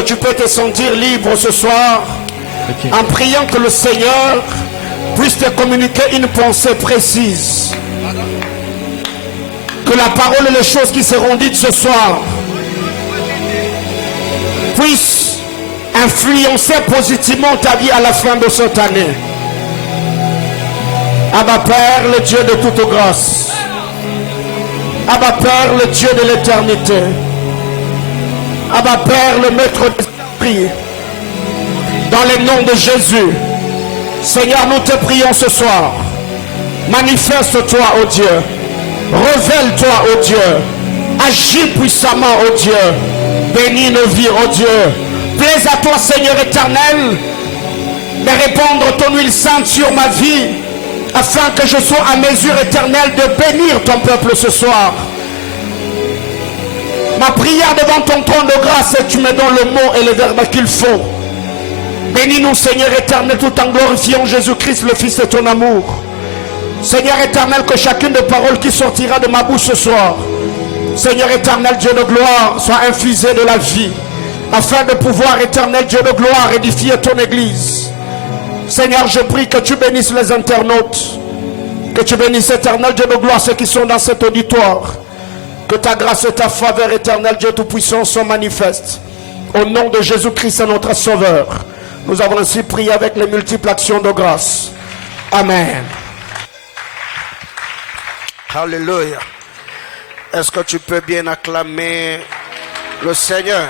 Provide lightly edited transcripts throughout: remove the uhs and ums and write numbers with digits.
que tu peux te sentir libre ce soir en priant que le Seigneur puisse te communiquer une pensée précise. Que la parole et les choses qui seront dites ce soir puissent influencer positivement ta vie à la fin de cette année. Abba Père, le Dieu de toute grâce. Abba Père, le Dieu de l'éternité. Abba Père, le maître des esprits. Dans le nom de Jésus, Seigneur, nous te prions ce soir. Manifeste-toi, ô Dieu. Révèle-toi, ô Dieu. Agis puissamment, ô Dieu. Bénis nos vies, ô Dieu. Plaise à toi, Seigneur éternel, de répandre ton huile sainte sur ma vie, afin que je sois à mesure éternelle de bénir ton peuple ce soir. Ma prière devant ton trône de grâce, et tu me donnes le mot et le verbe qu'il faut. Bénis-nous, Seigneur éternel, tout en glorifiant Jésus-Christ, le Fils de ton amour. Seigneur éternel, que chacune des paroles qui sortira de ma bouche ce soir, Seigneur éternel, Dieu de gloire, soit infusée de la vie, afin de pouvoir, éternel Dieu de gloire, édifier ton église. Seigneur, je prie que tu bénisses les internautes, que tu bénisses, éternel Dieu de gloire, ceux qui sont dans cet auditoire. Que ta grâce et ta faveur, éternel Dieu Tout-Puissant, sont manifestes. Au nom de Jésus-Christ, notre Sauveur, nous avons ainsi prié avec les multiples actions de grâce. Amen. Alléluia. Est-ce que tu peux bien acclamer le Seigneur?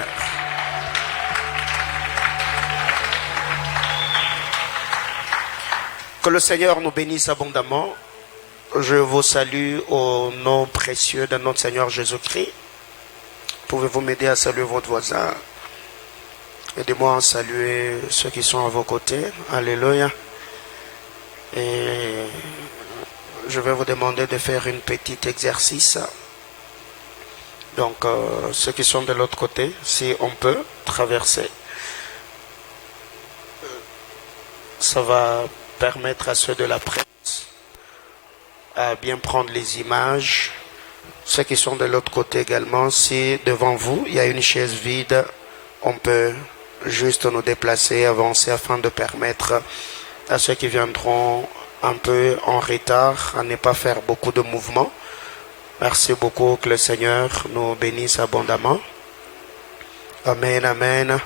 Que le Seigneur nous bénisse abondamment. Je vous salue au nom précieux de notre Seigneur Jésus-Christ. Pouvez-vous m'aider à saluer votre voisin? Aidez-moi à saluer ceux qui sont à vos côtés. Alléluia. Et je vais vous demander de faire un petit exercice. Donc, ceux qui sont de l'autre côté, si on peut traverser, ça va permettre à ceux de la presse à bien prendre les images. Ceux qui sont de l'autre côté également, si devant vous, il y a une chaise vide, on peut juste nous déplacer, avancer afin de permettre à ceux qui viendront un peu en retard à ne pas faire beaucoup de mouvements. Merci beaucoup, que le Seigneur nous bénisse abondamment. Amen, amen.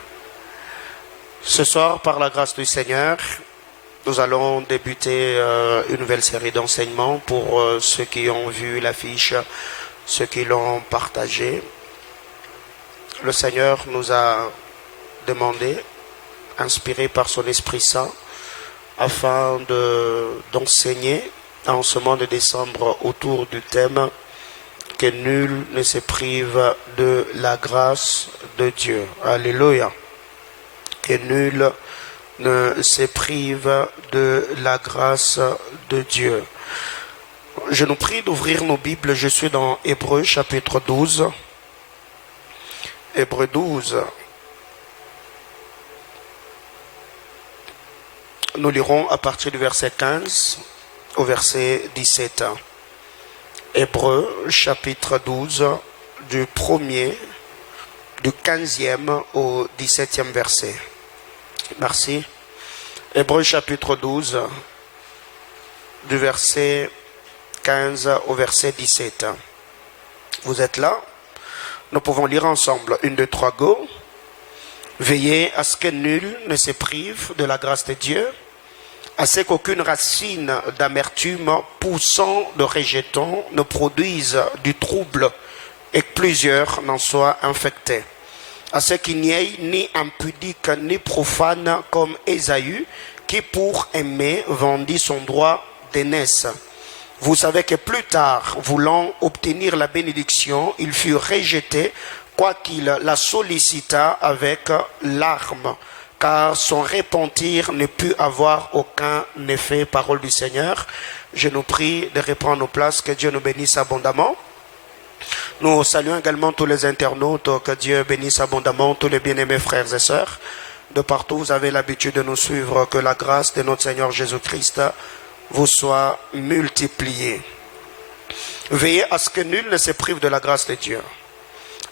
Ce soir, par la grâce du Seigneur, nous allons débuter une nouvelle série d'enseignements pour ceux qui ont vu l'affiche, ceux qui l'ont partagé. Le Seigneur nous a demandé, inspiré par son Esprit Saint, afin d'enseigner en ce mois de décembre autour du thème que nul ne se prive de la grâce de Dieu. Alléluia. Que nul ne se prive de la grâce de Dieu. Je nous prie d'ouvrir nos Bibles. Je suis dans Hébreux chapitre 12. Hébreux 12. Nous lirons à partir du verset 15 au verset 17. Hébreux chapitre 12, du 1er, du 15e au 17e verset. Merci. Hébreux chapitre 12, du verset 15 au verset 17. Vous êtes là? Nous pouvons lire ensemble. 1, 2, 3, go. Veillez à ce que nul ne se prive de la grâce de Dieu, à ce qu'aucune racine d'amertume poussant de rejeton ne produise du trouble et que plusieurs n'en soient infectés. À ce qu'il n'y ait ni impudique ni profane comme Ésaü, qui pour aimer vendit son droit d'aînesse. Vous savez que plus tard, voulant obtenir la bénédiction, il fut rejeté, quoiqu'il la sollicita avec larmes, car son repentir ne put avoir aucun effet. Parole du Seigneur. Je nous prie de reprendre nos places, que Dieu nous bénisse abondamment. Nous saluons également tous les internautes, que Dieu bénisse abondamment tous les bien-aimés frères et sœurs. De partout, vous avez l'habitude de nous suivre, que la grâce de notre Seigneur Jésus-Christ vous soit multipliée. Veillez à ce que nul ne se prive de la grâce de Dieu,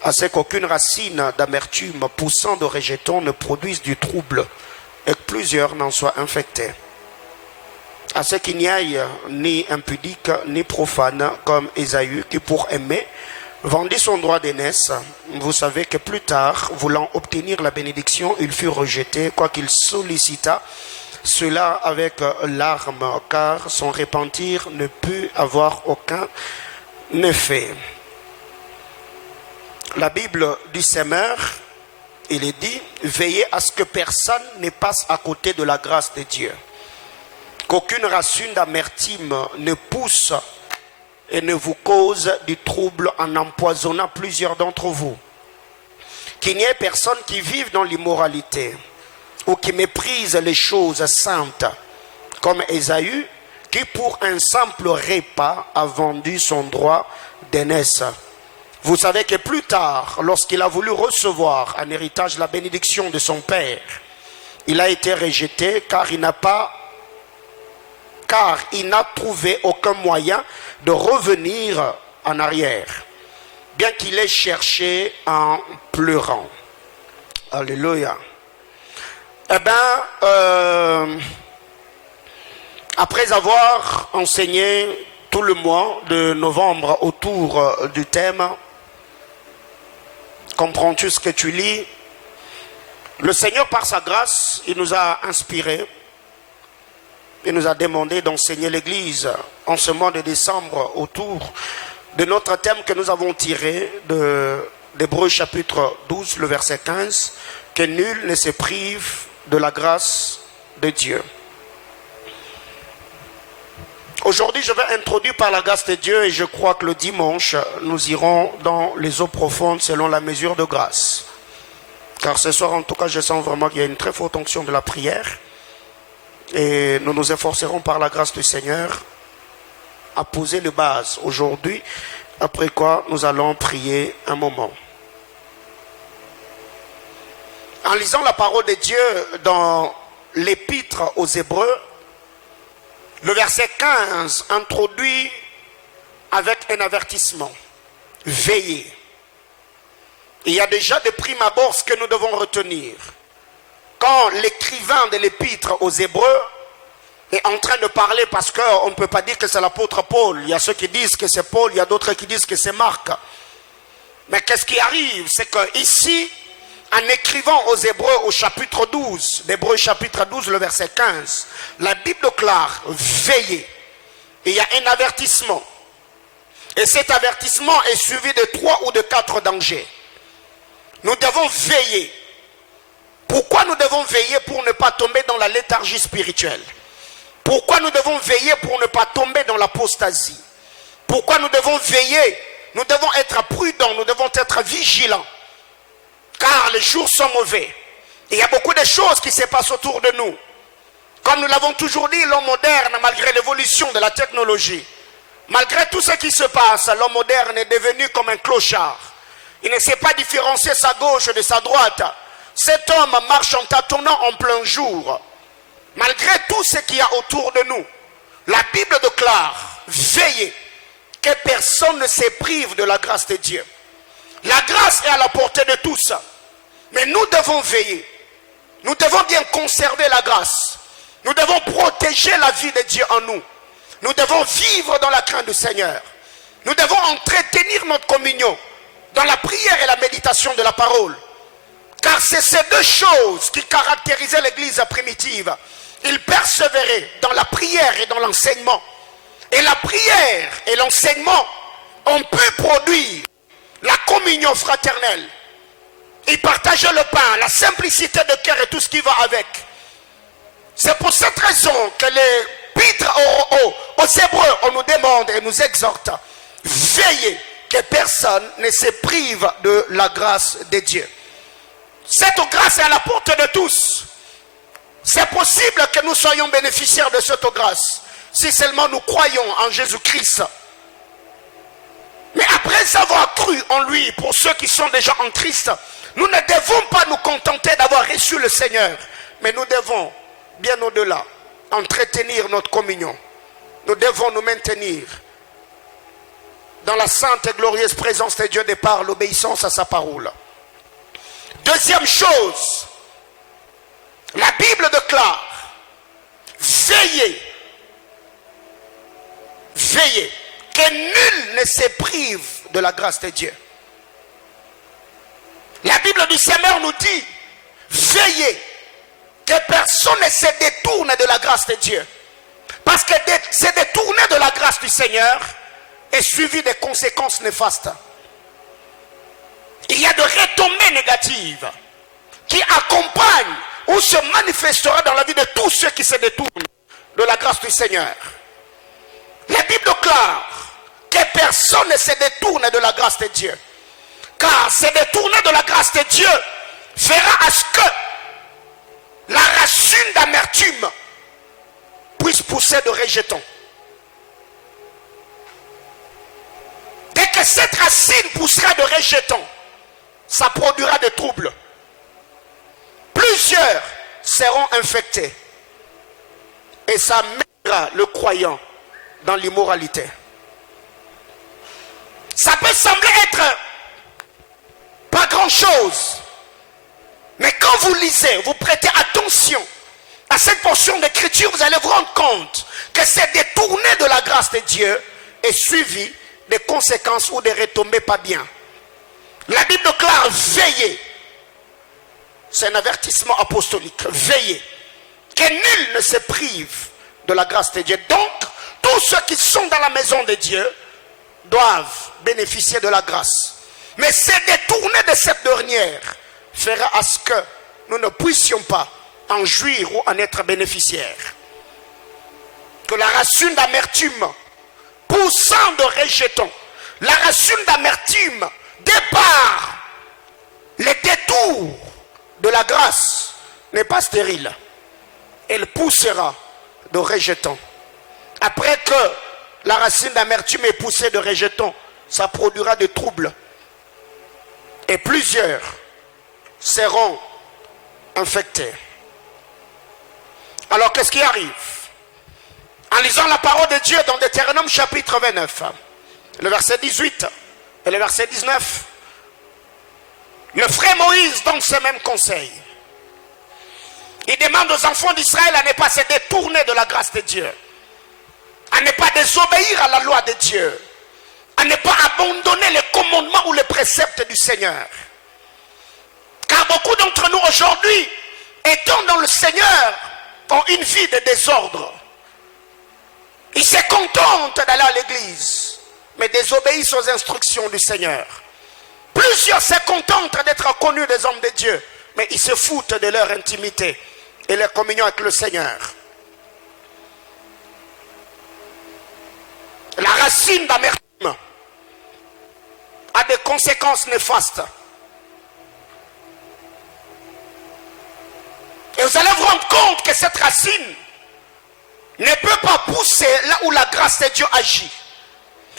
à ce qu'aucune racine d'amertume poussant de rejeton ne produise du trouble et que plusieurs n'en soient infectés. À ce qu'il n'y ait ni impudique ni profane comme Ésaü qui pour aimer vendit son droit d'aînesse. Vous savez que plus tard, voulant obtenir la bénédiction, il fut rejeté, quoiqu'il sollicita cela avec larmes, car son repentir ne put avoir aucun effet. La Bible du Semeur, il est dit, veillez à ce que personne ne passe à côté de la grâce de Dieu. Qu'aucune racine d'amertume ne pousse et ne vous cause du trouble en empoisonnant plusieurs d'entre vous. Qu'il n'y ait personne qui vive dans l'immoralité ou qui méprise les choses saintes, comme Ésaü, qui pour un simple repas a vendu son droit d'aînesse. Vous savez que plus tard, lorsqu'il a voulu recevoir en héritage la bénédiction de son père, il a été rejeté car il n'a trouvé aucun moyen de revenir en arrière, bien qu'il ait cherché en pleurant. Alléluia. Eh bien, après avoir enseigné tout le mois de novembre autour du thème « Comprends-tu ce que tu lis ?» Le Seigneur, par sa grâce, il nous a inspirés. Il nous a demandé d'enseigner l'Église en ce mois de décembre autour de notre thème que nous avons tiré d'Hébreux chapitre 12, le verset 15, que nul ne se prive de la grâce de Dieu. Aujourd'hui, je vais introduire par la grâce de Dieu et je crois que le dimanche, nous irons dans les eaux profondes selon la mesure de grâce. Car ce soir, en tout cas, je sens vraiment qu'il y a une très forte onction de la prière. Et nous nous efforcerons par la grâce du Seigneur à poser les bases aujourd'hui, après quoi nous allons prier un moment. En lisant la parole de Dieu dans l'épître aux Hébreux, le verset 15 introduit avec un avertissement. Veillez. Il y a déjà de prime abord ce que nous devons retenir. Quand l'écrivain de l'épître aux Hébreux est en train de parler, parce qu'on ne peut pas dire que c'est l'apôtre Paul, il y a ceux qui disent que c'est Paul, il y a d'autres qui disent que c'est Marc. Mais qu'est-ce qui arrive? C'est qu'ici, en écrivant aux Hébreux au chapitre 12, l'Hébreux chapitre 12, le verset 15, la Bible déclare, veillez. Il y a un avertissement. Et cet avertissement est suivi de 3 ou de 4 dangers. Nous devons veiller. Pourquoi nous devons veiller pour ne pas tomber dans la léthargie spirituelle? Pourquoi nous devons veiller pour ne pas tomber dans l'apostasie? Pourquoi nous devons veiller? Nous devons être prudents, nous devons être vigilants. Car les jours sont mauvais. Il y a beaucoup de choses qui se passent autour de nous. Comme nous l'avons toujours dit, l'homme moderne, malgré l'évolution de la technologie, malgré tout ce qui se passe, l'homme moderne est devenu comme un clochard. Il ne sait pas différencier sa gauche de sa droite. Cet homme marche en tâtonnant en plein jour. Malgré tout ce qu'il y a autour de nous, la Bible déclare, veillez, que personne ne se prive de la grâce de Dieu. La grâce est à la portée de tous. Mais nous devons veiller. Nous devons bien conserver la grâce. Nous devons protéger la vie de Dieu en nous. Nous devons vivre dans la crainte du Seigneur. Nous devons entretenir notre communion dans la prière et la méditation de la parole. Car c'est ces deux choses qui caractérisaient l'Église primitive. Ils persévéraient dans la prière et dans l'enseignement. Et la prière et l'enseignement ont pu produire la communion fraternelle. Ils partageaient le pain, la simplicité de cœur et tout ce qui va avec. C'est pour cette raison que l'épître aux Hébreux, on nous demande et nous exhorte, veillez que personne ne se prive de la grâce de Dieu. Cette grâce est à la portée de tous. C'est possible que nous soyons bénéficiaires de cette grâce si seulement nous croyons en Jésus-Christ. Mais après avoir cru en lui, pour ceux qui sont déjà en Christ, nous ne devons pas nous contenter d'avoir reçu le Seigneur, mais nous devons, bien au-delà, entretenir notre communion. Nous devons nous maintenir dans la sainte et glorieuse présence de Dieu de par l'obéissance à sa parole. Deuxième chose, la Bible déclare, veillez, veillez, que nul ne se prive de la grâce de Dieu. La Bible du Seigneur nous dit, veillez, que personne ne se détourne de la grâce de Dieu. Parce que se détourner de la grâce du Seigneur est suivi de conséquences néfastes. Il y a de retombées négatives qui accompagnent ou se manifestera dans la vie de tous ceux qui se détournent de la grâce du Seigneur. La Bible déclare que personne ne se détourne de la grâce de Dieu. Car se détourner de la grâce de Dieu fera à ce que la racine d'amertume puisse pousser de rejetons. Dès que cette racine poussera de rejetons, ça produira des troubles. Plusieurs seront infectés. Et ça mènera le croyant dans l'immoralité. Ça peut sembler être pas grand-chose. Mais quand vous lisez, vous prêtez attention à cette portion d'écriture, vous allez vous rendre compte que c'est détourné de la grâce de Dieu et suivi des conséquences ou des retombées pas bien. La Bible déclare veillez. C'est un avertissement apostolique. Veillez. Que nul ne se prive de la grâce de Dieu. Donc, tous ceux qui sont dans la maison de Dieu doivent bénéficier de la grâce. Mais se détourner de cette dernière fera à ce que nous ne puissions pas en jouir ou en être bénéficiaires. Que la racine d'amertume poussant de rejetons, la racine d'amertume départ les détours de la grâce n'est pas stérile. Elle poussera de rejetons. Après que la racine d'amertume est poussée de rejetons, ça produira des troubles. Et plusieurs seront infectés. Alors qu'est-ce qui arrive? En lisant la parole de Dieu dans Deutéronome chapitre 29, le verset 18 et le verset 19, le frère Moïse donne ce même conseil. Il demande aux enfants d'Israël à ne pas se détourner de la grâce de Dieu, à ne pas désobéir à la loi de Dieu, à ne pas abandonner les commandements ou les préceptes du Seigneur. Car beaucoup d'entre nous aujourd'hui, étant dans le Seigneur, ont une vie de désordre. Ils se contentent d'aller à l'église, mais désobéissent aux instructions du Seigneur. Plusieurs se contentent d'être connus des hommes de Dieu, mais ils se foutent de leur intimité et leur communion avec le Seigneur. La racine d'amertume a des conséquences néfastes. Et vous allez vous rendre compte que cette racine ne peut pas pousser là où la grâce de Dieu agit.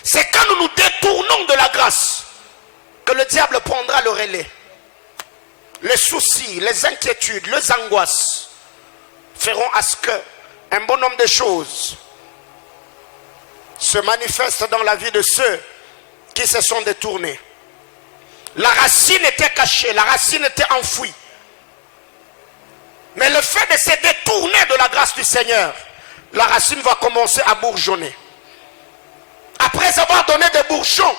C'est quand nous nous détournons de la grâce que le diable prendra le relais. Les soucis, les inquiétudes, les angoisses feront à ce qu'un bon nombre de choses se manifestent dans la vie de ceux qui se sont détournés. La racine était cachée, la racine était enfouie. Mais le fait de se détourner de la grâce du Seigneur, la racine va commencer à bourgeonner. Après avoir donné des bourgeons,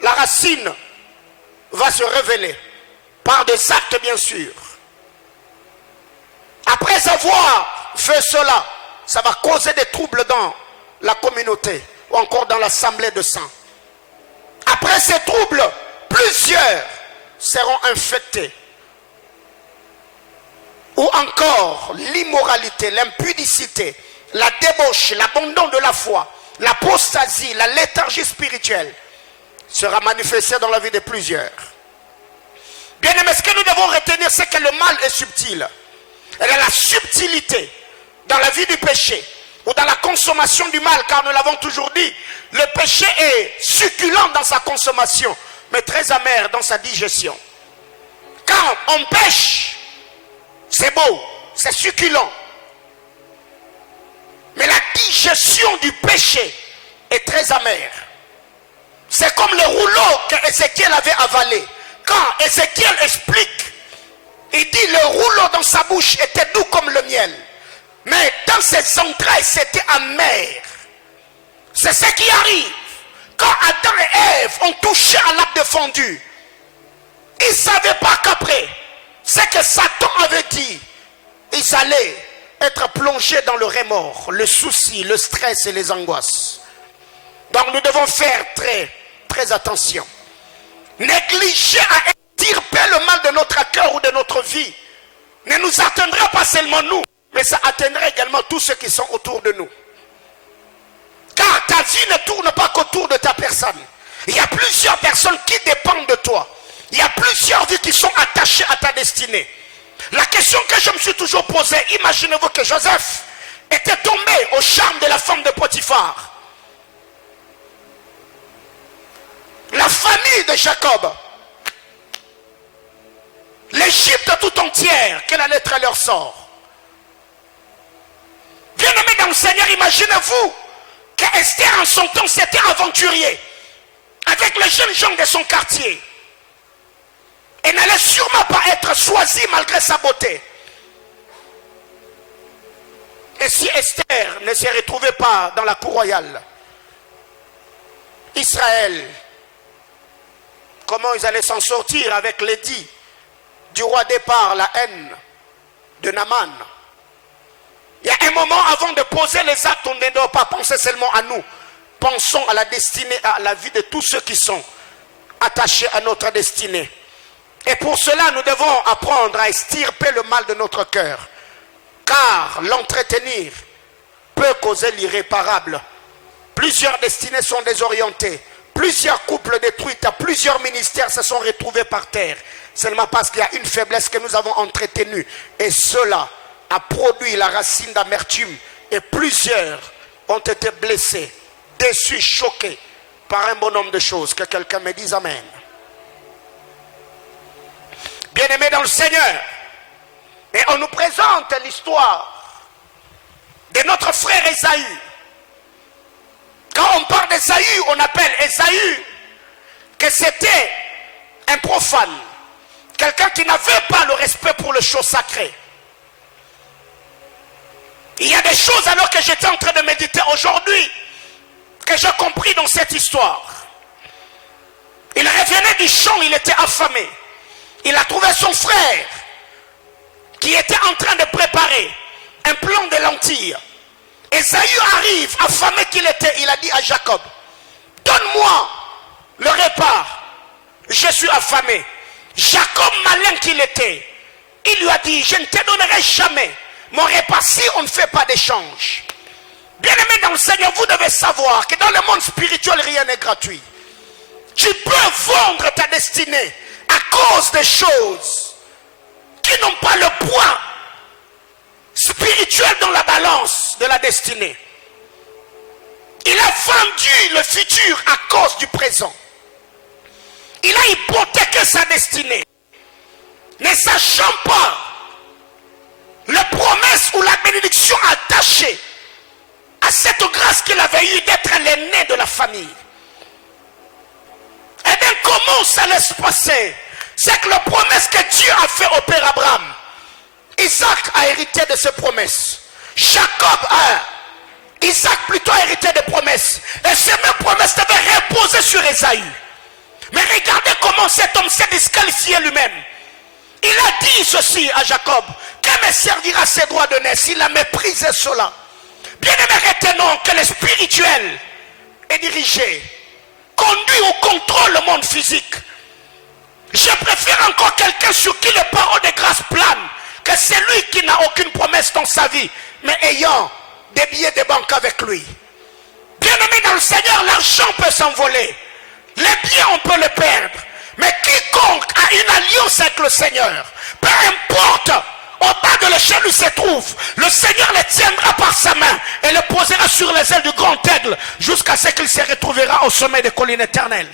la racine va se révéler par des actes bien sûr. Après avoir fait cela, ça va causer des troubles dans la communauté ou encore dans l'assemblée de saints. Après ces troubles, plusieurs seront infectés. Ou encore l'immoralité, l'impudicité, la débauche, l'abandon de la foi, l'apostasie, la léthargie spirituelle sera manifestée dans la vie de plusieurs. Bien aimé, ce que nous devons retenir, c'est que le mal est subtil. Elle a la subtilité dans la vie du péché ou dans la consommation du mal, car nous l'avons toujours dit, le péché est succulent dans sa consommation, mais très amer dans sa digestion. Quand on pêche, c'est beau, c'est succulent. Mais la digestion du péché est très amère. C'est comme le rouleau que Ézéchiel avait avalé. Quand Ézéchiel explique, il dit le rouleau dans sa bouche était doux comme le miel. Mais dans ses entrailles, c'était amer. C'est ce qui arrive. Quand Adam et Ève ont touché à l'arbre défendu, ils ne savaient pas qu'après, ce que Satan avait dit, ils allaient être plongés dans le remords, le souci, le stress et les angoisses. Donc nous devons faire très attention. Négliger à extirper le mal de notre cœur ou de notre vie ne nous atteindra pas seulement nous, mais ça atteindra également tous ceux qui sont autour de nous. Car ta vie ne tourne pas qu'autour de ta personne. Il y a plusieurs personnes qui dépendent de toi. Il y a plusieurs vies qui sont attachées à ta destinée. La question que je me suis toujours posée, imaginez-vous que Joseph était tombé au charme de la femme de Potiphar. La famille de Jacob, l'Égypte tout entière, quelle allait être leur sort. Bien-aimés dans le Seigneur, imaginez-vous que Esther en son temps s'était aventurier avec les jeunes gens de son quartier. Elle n'allait sûrement pas être choisie malgré sa beauté. Et si Esther ne se retrouvait pas dans la cour royale, Israël, comment ils allaient s'en sortir avec l'édit du roi départ, la haine de Naaman. Il y a un moment avant de poser les actes, on ne doit pas penser seulement à nous. Pensons à la destinée, à la vie de tous ceux qui sont attachés à notre destinée. Et pour cela, nous devons apprendre à extirper le mal de notre cœur. Car l'entretenir peut causer l'irréparable. Plusieurs destinées sont désorientées. Plusieurs couples détruits, plusieurs ministères se sont retrouvés par terre. Seulement parce qu'il y a une faiblesse que nous avons entretenue. Et cela a produit la racine d'amertume. Et plusieurs ont été blessés, déçus, choqués par un bon nombre de choses. Que quelqu'un me dise amen. Bien-aimés dans le Seigneur, et on nous présente l'histoire de notre frère Ésaü. Quand on parle d'Ésaü, on appelle Ésaü que c'était un profane, quelqu'un qui n'avait pas le respect pour les choses sacrées. Il y a des choses alors que j'étais en train de méditer aujourd'hui que j'ai compris dans cette histoire. Il revenait du champ, il était affamé. Il a trouvé son frère qui était en train de préparer un plant de lentilles. Ésaü arrive, affamé qu'il était, il a dit à Jacob, donne-moi le repas, je suis affamé. Jacob, malin qu'il était, il lui a dit, je ne te donnerai jamais mon repas si on ne fait pas d'échange. Bien-aimé dans le Seigneur, vous devez savoir que dans le monde spirituel, rien n'est gratuit. Tu peux vendre ta destinée à cause des choses qui n'ont pas le poids spirituel dans la balance de la destinée. Il a vendu le futur à cause du présent. Il a hypothéqué sa destinée, ne sachant pas la promesse ou la bénédiction attachée à cette grâce qu'il avait eue d'être l'aîné de la famille. Et bien comment ça allait se passer? C'est que la promesse que Dieu a fait au père Abraham, Isaac a hérité de ces promesses. Jacob a, Isaac plutôt a hérité des promesses. Et ces mêmes promesses devaient reposer sur Ésaü. Mais regardez comment cet homme s'est disqualifié lui-même. Il a dit ceci à Jacob, que me servira ses droits de naissance s'il a méprisé cela. Bien-aimé, retenons que le spirituel est dirigé, conduit ou contrôle le monde physique. Je préfère encore quelqu'un sur qui les paroles de grâce planent que celui qui n'a aucune promesse dans sa vie, mais ayant des billets de banque avec lui. Bien-aimé dans le Seigneur, l'argent peut s'envoler. Les biens, on peut les perdre. Mais quiconque a une alliance avec le Seigneur, peu importe au bas de l'échelle où il se trouve, le Seigneur le tiendra par sa main et le posera sur les ailes du grand aigle jusqu'à ce qu'il se retrouvera au sommet des collines éternelles.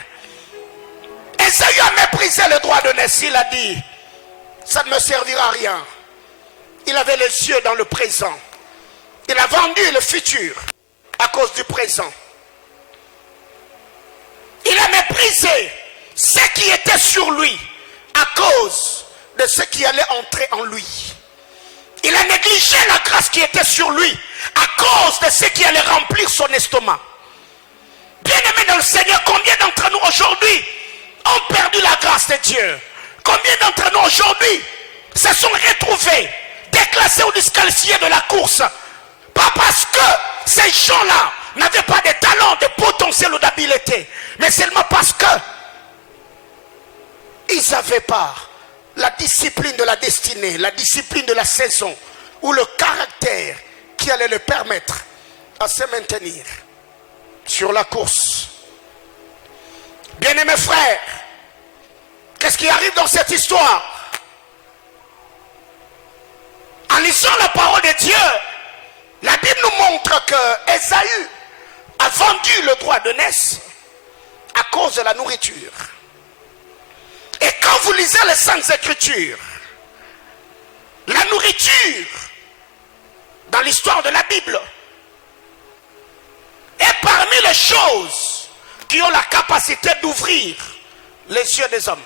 Ésaü a méprisé le droit de naissance. Il a dit, ça ne me servira à rien. Il avait les yeux dans le présent. Il a vendu le futur à cause du présent. Il a méprisé ce qui était sur lui à cause de ce qui allait entrer en lui. Il a négligé la grâce qui était sur lui à cause de ce qui allait remplir son estomac. Bien-aimés dans le Seigneur, combien d'entre nous aujourd'hui ont perdu la grâce de Dieu? Combien d'entre nous aujourd'hui se sont retrouvés déclassés ou disqualifiés de la course? Pas parce que ces gens-là n'avaient pas de talent, de potentiel ou d'habileté, mais seulement parce que ils n'avaient pas la discipline de la destinée, la discipline de la saison, ou le caractère qui allait le permettre à se maintenir sur la course. Bien-aimés frères, qu'est-ce qui arrive dans cette histoire? En lisant la parole de Dieu, la Bible nous montre que Ésaü a vendu le droit de naissance à cause de la nourriture. Et quand vous lisez les Saintes Écritures, la nourriture dans l'histoire de la Bible est parmi les choses qui ont la capacité d'ouvrir les yeux des hommes.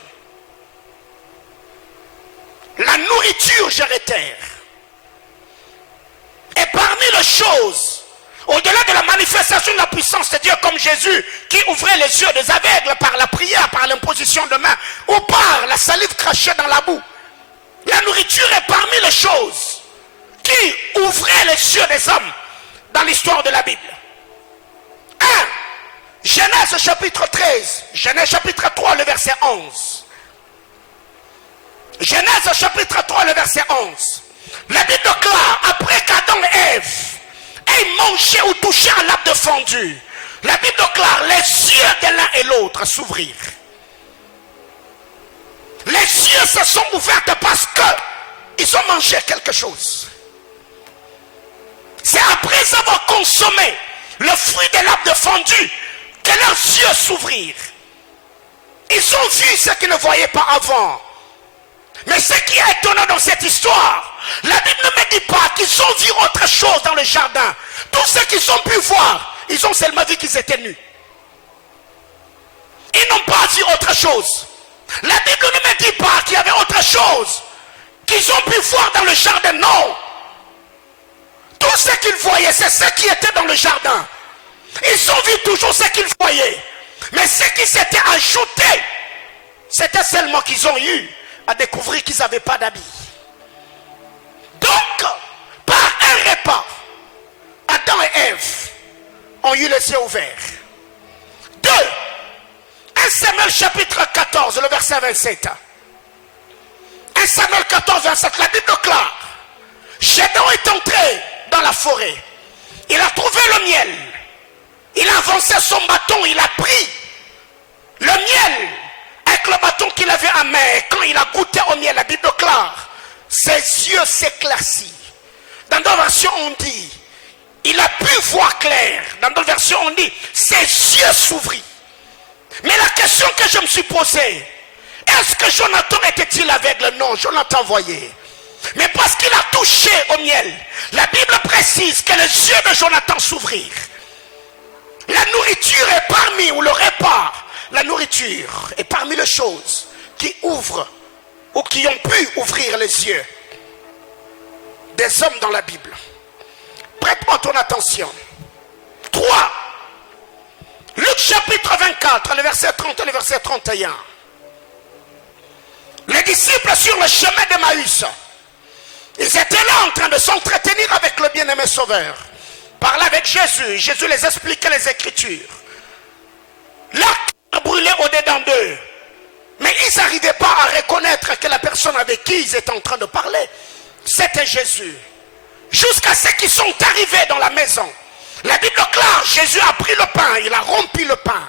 La nourriture gérétaire est parmi les choses, au-delà de la manifestation de la puissance de Dieu comme Jésus qui ouvrait les yeux des aveugles par la prière, par l'imposition de main ou par la salive crachée dans la boue. La nourriture est parmi les choses qui ouvraient les yeux des hommes dans l'histoire de la Bible. 1. Genèse chapitre 13, Genèse chapitre 3, le verset 11. Genèse chapitre 3, le verset 11. La Bible déclare, après qu'Adam et Ève aient mangé ou touché un arbre défendu, la Bible déclare, les yeux de l'un et l'autre s'ouvrirent. Les yeux se sont ouverts parce qu'ils ont mangé quelque chose. C'est après avoir consommé le fruit de l'arbre défendu que leurs yeux s'ouvrirent. Ils ont vu ce qu'ils ne voyaient pas avant. Mais ce qui est étonnant dans cette histoire, la Bible ne me dit pas qu'ils ont vu autre chose dans le jardin. Tout ce qu'ils ont pu voir, ils ont seulement vu qu'ils étaient nus. Ils n'ont pas vu autre chose. La Bible ne me dit pas qu'il y avait autre chose qu'ils ont pu voir dans le jardin. Non. Tout ce qu'ils voyaient, c'est ce qui était dans le jardin. Ils ont vu toujours ce qu'ils voyaient. Mais ce qui s'était ajouté, c'était seulement qu'ils ont eu à découvrir qu'ils n'avaient pas d'habits. Donc, par un repas, Adam et Ève ont eu les yeux ouverts. 2. 1 Samuel chapitre 14, le verset 27. 1 Samuel 14, 27, la Bible déclare, Gédéon est entré dans la forêt. Il a trouvé le miel. Il a avancé son bâton, il a pris le miel avec le bâton qu'il avait en main. Et quand il a goûté au miel, la Bible déclare, ses yeux s'éclaircissent. Dans d'autres versions, on dit, il a pu voir clair. Dans d'autres versions, on dit, ses yeux s'ouvrirent. Mais la question que je me suis posée, est-ce que Jonathan était-il aveugle? Non, Jonathan voyait. Mais parce qu'il a touché au miel, la Bible précise que les yeux de Jonathan s'ouvrirent. La nourriture est parmi, ou le repas, la nourriture est parmi les choses qui ouvrent ou qui ont pu ouvrir les yeux des hommes dans la Bible. Prête-moi ton attention. 3. Luc chapitre 24, le verset 30 et le verset 31. Les disciples sur le chemin d'Emmaüs, ils étaient là en train de s'entretenir avec le bien-aimé Sauveur. Parlaient avec Jésus. Jésus les expliquait les Écritures. Leur cœur brûlait au-dedans d'eux. Mais ils n'arrivaient pas à reconnaître que la personne avec qui ils étaient en train de parler, c'était Jésus. Jusqu'à ce qu'ils sont arrivés dans la maison. La Bible déclare, Jésus a pris le pain, il a rompu le pain.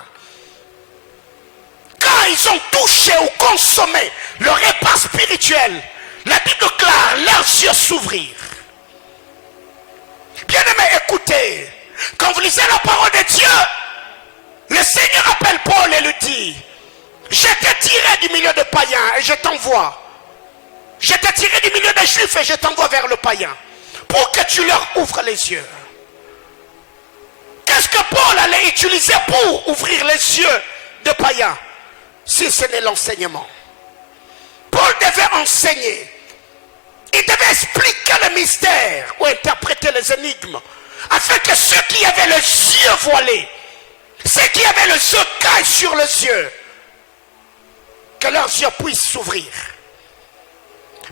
Quand ils ont touché ou consommé le repas spirituel, la Bible déclare, leurs yeux s'ouvrirent. Bien-aimés, écoutez, quand vous lisez la parole de Dieu, le Seigneur appelle Paul et lui dit, je t'ai tiré du milieu de païens et je t'envoie. Je t'ai tiré du milieu des juifs et je t'envoie vers le païen pour que tu leur ouvres les yeux. Qu'est-ce que Paul allait utiliser pour ouvrir les yeux de païens si ce n'est l'enseignement. Paul devait enseigner. Il devait expliquer le mystère ou interpréter les énigmes afin que ceux qui avaient les yeux voilés, ceux qui avaient les écailles sur les yeux, que leurs yeux puissent s'ouvrir.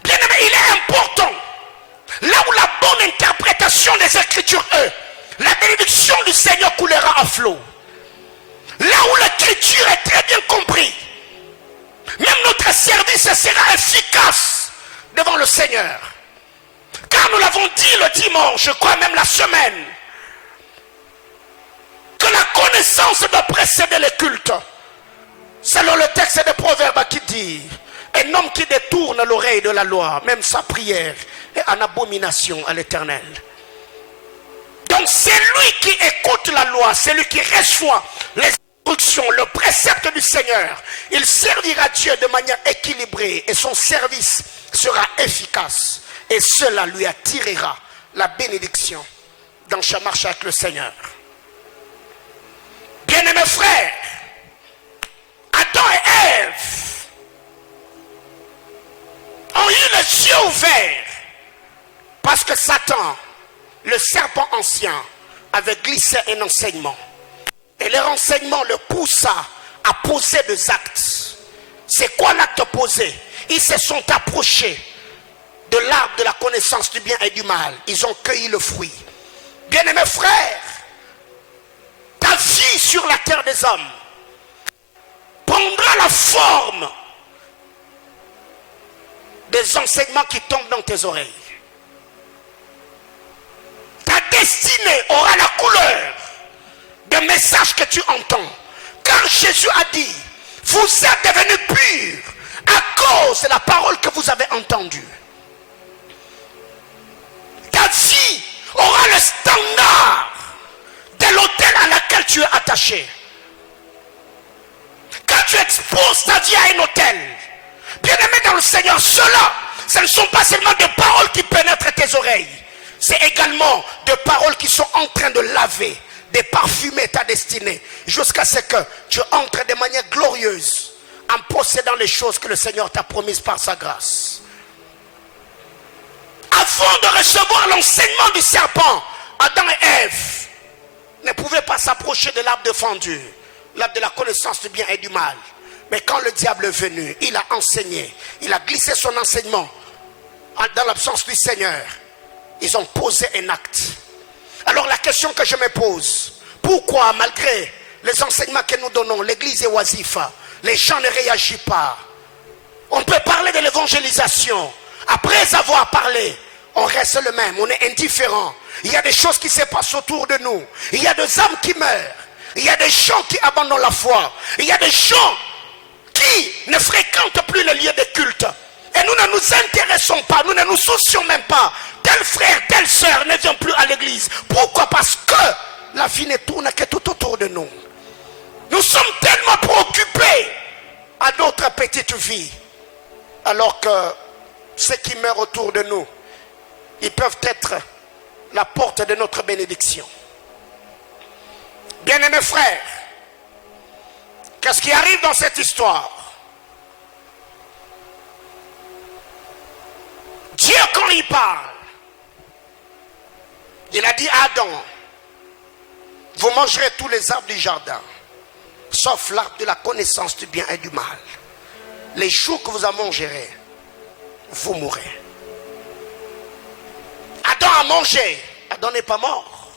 Bien aimé, il est important, là où la bonne interprétation des Écritures est, la bénédiction du Seigneur coulera à flot. Là où l'Écriture est très bien comprise, même notre service sera efficace devant le Seigneur. Car nous l'avons dit le dimanche, je crois même la semaine, que la connaissance doit précéder le culte. Selon le texte de Proverbes qui dit, un homme qui détourne l'oreille de la loi, même sa prière, est en abomination à l'Éternel. Donc c'est lui qui écoute la loi, c'est lui qui reçoit les instructions, le précepte du Seigneur. Il servira Dieu de manière équilibrée et son service sera efficace. Et cela lui attirera la bénédiction dans sa marche avec le Seigneur. Bien-aimés frères, Adam et Ève ont eu les yeux ouverts parce que Satan, le serpent ancien, avait glissé un enseignement. Et le renseignement le poussa à poser des actes. C'est quoi l'acte posé? Ils se sont approchés de l'arbre de la connaissance du bien et du mal. Ils ont cueilli le fruit. Bien-aimés frères, ta vie sur la terre des hommes prendra la forme des enseignements qui tombent dans tes oreilles. Ta destinée aura la couleur des messages que tu entends. Car Jésus a dit, vous êtes devenus purs à cause de la parole que vous avez entendue. Ta vie aura le standard de l'autel à laquelle tu es attaché. Quand tu exposes ta vie à un autel, bien aimé dans le Seigneur, cela, ce ne sont pas seulement des paroles qui pénètrent tes oreilles. C'est également des paroles qui sont en train de laver, de parfumer ta destinée, jusqu'à ce que tu entres de manière glorieuse en possédant les choses que le Seigneur t'a promises par sa grâce. Avant de recevoir l'enseignement du serpent, Adam et Ève ne pouvaient pas s'approcher de l'arbre défendu, l'arbre de la connaissance du bien et du mal. Mais quand le diable est venu, il a enseigné, il a glissé son enseignement dans l'absence du Seigneur. Ils ont posé un acte. Alors la question que je me pose, pourquoi malgré les enseignements que nous donnons, l'église est oisive, les gens ne réagissent pas? On peut parler de l'évangélisation. Après avoir parlé, on reste le même, on est indifférent. Il y a des choses qui se passent autour de nous. Il y a des âmes qui meurent. Il y a des gens qui abandonnent la foi. Il y a des gens qui ne fréquentent plus le lieu de culte. Et nous ne nous intéressons pas, nous ne nous soucions même pas. Tel frère, telle sœur ne vient plus à l'église. Pourquoi? Parce que la vie ne tourne que tout autour de nous. Nous sommes tellement préoccupés à notre petite vie. Alors que ceux qui meurent autour de nous, ils peuvent être la porte de notre bénédiction. Bien-aimés frères, qu'est-ce qui arrive dans cette histoire? Dieu, quand il parle, il a dit à Adam, vous mangerez tous les arbres du jardin, sauf l'arbre de la connaissance du bien et du mal. Les jours que vous en mangerez, vous mourrez. Adam a mangé. Adam n'est pas mort.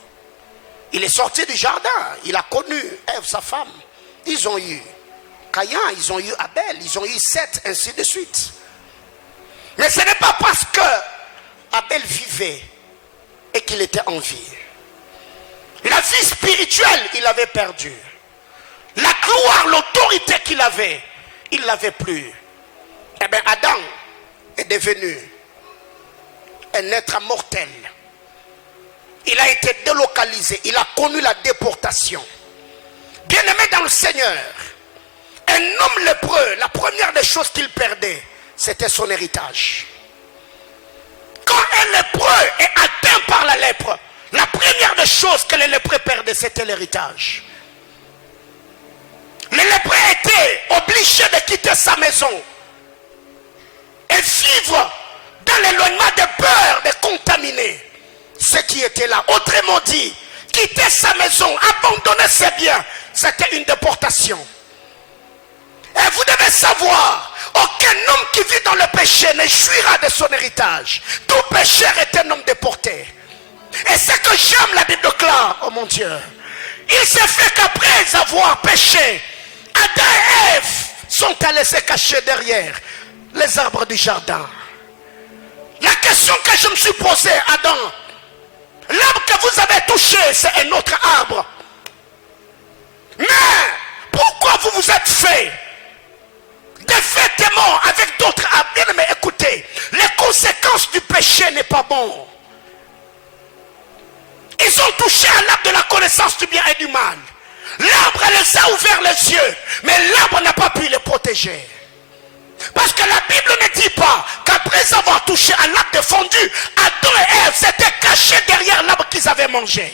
Il est sorti du jardin. Il a connu Ève, sa femme. Ils ont eu Caïn, ils ont eu Abel, ils ont eu Seth, ainsi de suite. Mais ce n'est pas parce que Abel vivait et qu'il était en vie. La vie spirituelle, il avait perdu. La gloire, l'autorité qu'il avait, il ne l'avait plus. Eh bien, Adam est devenu un être mortel. Il a été délocalisé. Il a connu la déportation. Bien-aimé dans le Seigneur, un homme lépreux, la première des choses qu'il perdait, c'était son héritage. Quand un lépreux est atteint par la lèpre, la première des choses que les lépreux perdaient, c'était l'héritage. Les Le lépreux était obligé de quitter sa maison et vivre dans l'éloignement de peur de contaminer ceux qui étaient là. Autrement dit, quitter sa maison, abandonner ses biens, c'était une déportation. Et vous devez savoir, aucun homme qui vit dans le péché ne jouira de son héritage. Tout pécheur est un homme déporté. Et ce que j'aime, la Bible déclare, oh mon Dieu, il s'est fait qu'après avoir péché, Adam et Ève sont allés se cacher derrière les arbres du jardin. La question que je me suis posée, Adam, l'arbre que vous avez touché, c'est un autre arbre. Mais pourquoi vous vous êtes fait des vêtements avec d'autres arbres? Bien, mais écoutez, les conséquences du péché n'est pas bon. Ils ont touché à l'arbre de la connaissance du bien et du mal. L'arbre les a ouvert les yeux, mais l'arbre n'a pas pu les protéger. Parce que la Bible ne dit pas qu'après avoir touché à l'arbre défendu, Adam et Ève s'étaient cachés derrière l'arbre qu'ils avaient mangé.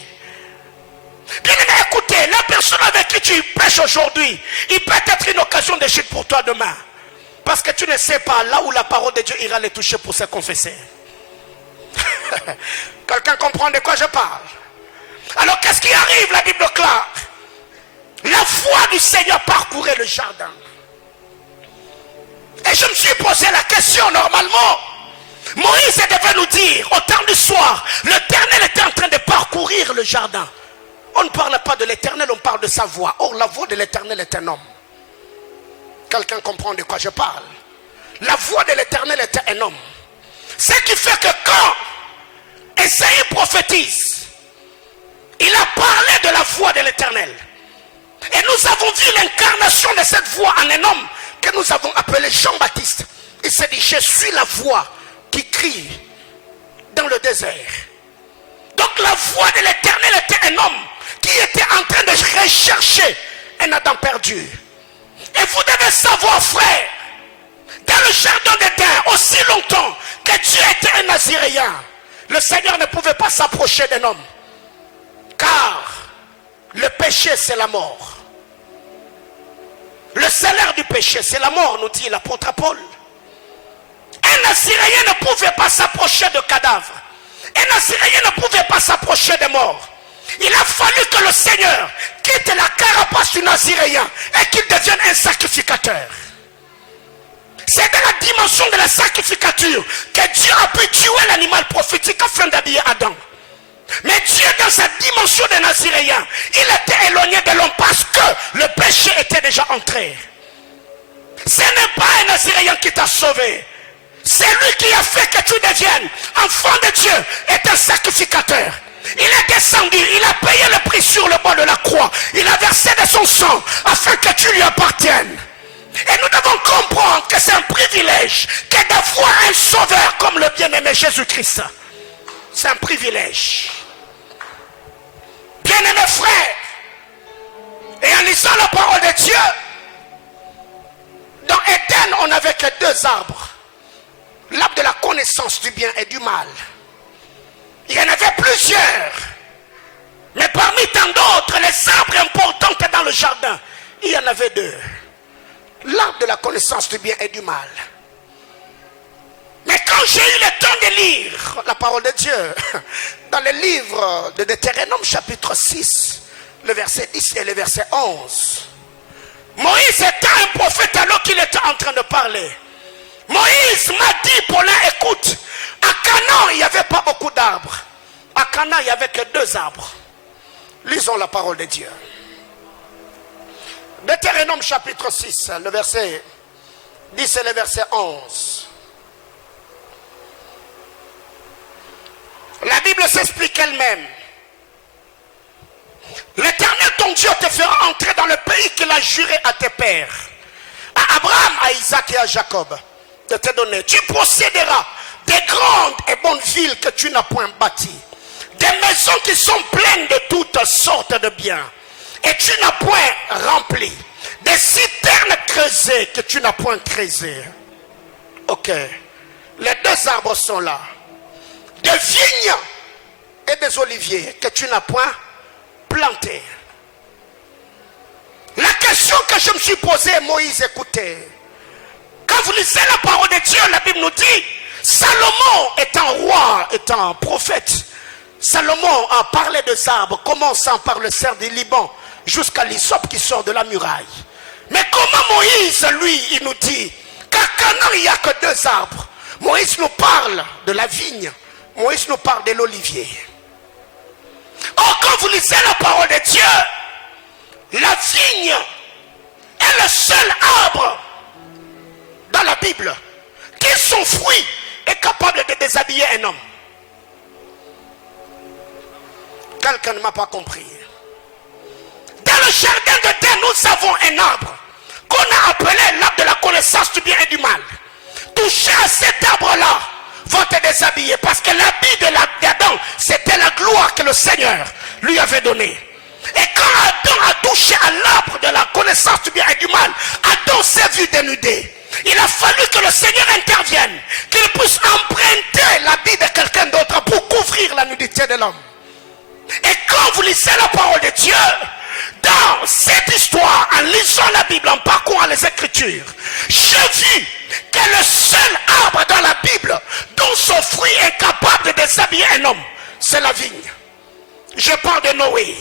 Bien aimé, écoutez, la personne avec qui tu pêches aujourd'hui, il peut être une occasion de chute pour toi demain. Parce que tu ne sais pas là où la parole de Dieu ira les toucher pour se confesser. Quelqu'un comprend de quoi je parle? Alors qu'est-ce qui arrive? La Bible déclare, la voix du Seigneur parcourait le jardin. Et je me suis posé la question, normalement, Moïse devait nous dire, au temps du soir, l'Éternel était en train de parcourir le jardin. On ne parle pas de l'Éternel, on parle de sa voix. Or, la voix de l'Éternel est un homme. Quelqu'un comprend de quoi je parle? La voix de l'Éternel était un homme. Ce qui fait que quand Ésaïe prophétise, il a parlé de la voix de l'Éternel. Et nous avons vu l'incarnation de cette voix en un homme que nous avons appelé Jean-Baptiste. Il s'est dit, je suis la voix qui crie dans le désert. Donc la voix de l'Éternel était un homme qui était en train de rechercher un Adam perdu. Et vous devez savoir, frère, dans le jardin d'Éden, aussi longtemps que Dieu était un Naziréen, le Seigneur ne pouvait pas s'approcher d'un homme. Car le péché, c'est la mort. Le salaire du péché, c'est la mort, nous dit l'apôtre Paul. Un Naziréen ne pouvait pas s'approcher de cadavres. Un Naziréen ne pouvait pas s'approcher des morts. Il a fallu que le Seigneur quitte la carapace du Naziréen et qu'il devienne un sacrificateur. C'est dans la dimension de la sacrificature que Dieu a pu tuer l'animal prophétique afin d'habiller Adam. Mais Dieu, dans sa dimension de Naziréen, il était éloigné de l'homme parce que le péché était déjà entré. Ce n'est pas un Naziréen qui t'a sauvé. C'est lui qui a fait que tu deviennes enfant de Dieu et un sacrificateur. Il est descendu, il a payé le prix sur le bois de la croix. Il a versé de son sang afin que tu lui appartiennes. Et nous devons comprendre que c'est un privilège que d'avoir un sauveur comme le bien-aimé Jésus-Christ. C'est un privilège. Bien-aimé frère, et en lisant la parole de Dieu, dans Éden, on n'avait que deux arbres. L'arbre de la connaissance du bien et du mal. Il y en avait plusieurs. Mais parmi tant d'autres, les arbres importants dans le jardin, il y en avait deux. L'arbre de la connaissance du bien et du mal. Mais quand j'ai eu le temps de lire la parole de Dieu, dans le livre de Deutéronome chapitre 6, le verset 10 et le verset 11, Moïse était un prophète alors qu'il était en train de parler. Moïse m'a dit, Paulin, écoute, à Canaan, il n'y avait pas beaucoup d'arbres. À Canaan, il n'y avait que deux arbres. Lisons la parole de Dieu. Deutéronome chapitre 6, le verset 10 et le verset 11. La Bible s'explique elle-même. L'Éternel ton Dieu te fera entrer dans le pays qu'il a juré à tes pères, à Abraham, à Isaac et à Jacob, de te donner. Tu posséderas des grandes et bonnes villes que tu n'as point bâties, des maisons qui sont pleines de toutes sortes de biens, et tu n'as point rempli, des citernes creusées que tu n'as point creusées. Ok, les deux arbres sont là. Des vignes et des oliviers que tu n'as point plantés. La question question que je me suis posée, Moïse, écoutez. Quand vous lisez la parole de Dieu, la Bible nous dit, Salomon étant roi, étant prophète, Salomon a parlé des arbres, commençant par le cerf du Liban, jusqu'à l'hysope qui sort de la muraille. Mais comment Moïse, lui, il nous dit qu'à Canaan, il n'y a que 2 arbres. Moïse nous parle de la vigne, Moïse nous parle de l'olivier. Or, quand vous lisez la parole de Dieu, la vigne est le seul arbre dans la Bible qui, son fruit, est capable de déshabiller un homme. Quelqu'un ne m'a pas compris. Dans le jardin de Dieu, nous avons un arbre qu'on a appelé l'arbre de la connaissance du bien et du mal. Toucher à cet arbre-là va te déshabiller, parce que l'habit d'Adam, c'était la gloire que le Seigneur lui avait donnée. Et quand Adam a touché à l'arbre de la connaissance du bien et du mal, Adam s'est vu dénudé. Il a fallu que le Seigneur intervienne, qu'il puisse emprunter l'habit de quelqu'un d'autre pour couvrir la nudité de l'homme. Et quand vous lisez la parole de Dieu, dans cette histoire, en lisant la Bible, en parcourant les Écritures, j'ai vu que le seul arbre dans la Bible dont son fruit est capable de déshabiller un homme, c'est la vigne. Je parle de Noé.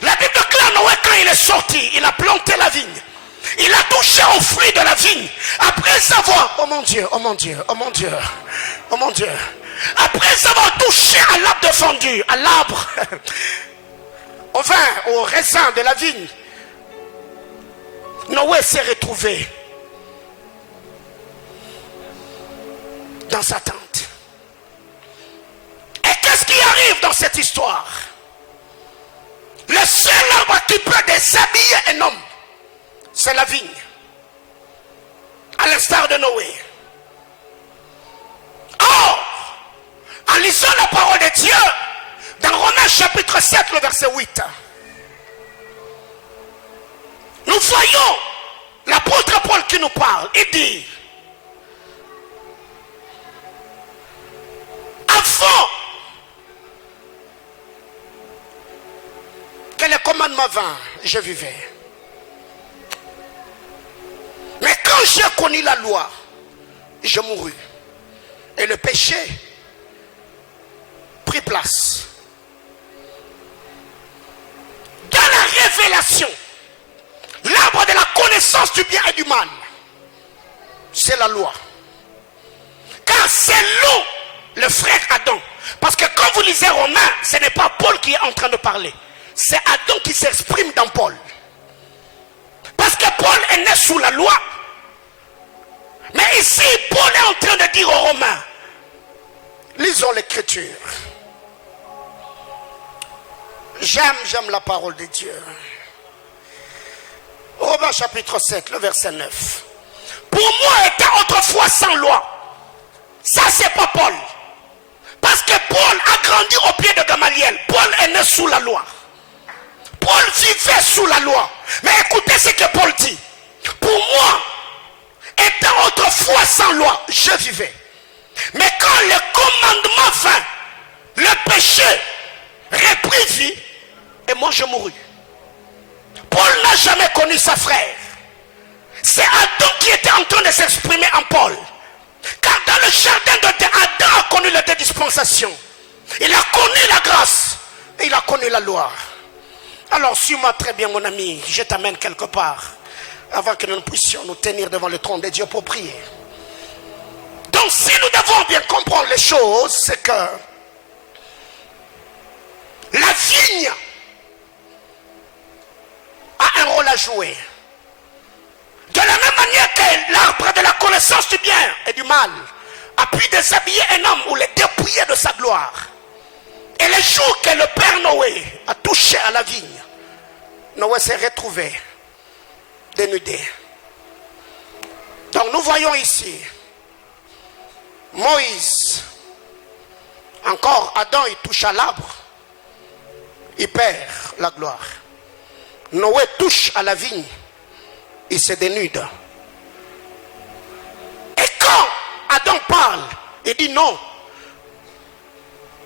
La Bible déclare Noé, quand il est sorti, il a planté la vigne. Il a touché au fruit de la vigne. Après avoir, oh mon Dieu, oh mon Dieu, oh mon Dieu, oh mon Dieu. Après avoir touché à l'arbre défendu, à l'arbre, au vin, au raisin de la vigne, Noé s'est retrouvé dans sa tente. Et qu'est-ce qui arrive dans cette histoire? Le seul arbre qui peut déshabiller un homme, c'est la vigne. À l'instar de Noé. Or, en lisant la parole de Dieu, dans Romains chapitre 7, le verset 8, nous voyons l'apôtre Paul qui nous parle. Il dit, avant que le commandement vint, je vivais. Mais quand j'ai connu la loi, je mourus. Et le péché prit place. Dans la révélation, l'arbre de la connaissance du bien et du mal, c'est la loi. Car c'est l'eau, le frère Adam. Parce que quand vous lisez Romains, ce n'est pas Paul qui est en train de parler. C'est Adam qui s'exprime dans Paul. Parce que Paul est né sous la loi. Mais ici, Paul est en train de dire aux Romains, lisons l'écriture. J'aime la parole de Dieu. Romains chapitre 7, le verset 9. Pour moi, étant autrefois sans loi. Ça, c'est pas Paul. Parce que Paul a grandi au pied de Gamaliel. Paul est né sous la loi. Paul vivait sous la loi. Mais écoutez ce que Paul dit. Pour moi, étant autrefois sans loi, je vivais. Mais quand le commandement vint, le péché reprit vie, et moi je mourus. Paul n'a jamais connu sa frère. C'est Adam qui était en train de s'exprimer en Paul. Car dans le jardin de Dieu, Adam a connu les deux dispensations. Il a connu la grâce et il a connu la loi. Alors suis-moi très bien mon ami, je t'amène quelque part avant que nous puissions nous tenir devant le trône de Dieu pour prier. Donc si nous devons bien comprendre les choses, c'est que la vigne a un rôle à jouer. De la même manière que l'arbre de la connaissance du bien et du mal a pu déshabiller un homme ou le dépouiller de sa gloire. Et le jour que le père Noé a touché à la vigne, Noé s'est retrouvé dénudé. Donc nous voyons ici Moïse, encore Adam, il touche à l'arbre, il perd la gloire. Noé touche à la vigne, il se dénude. Et quand Adam parle, il dit non.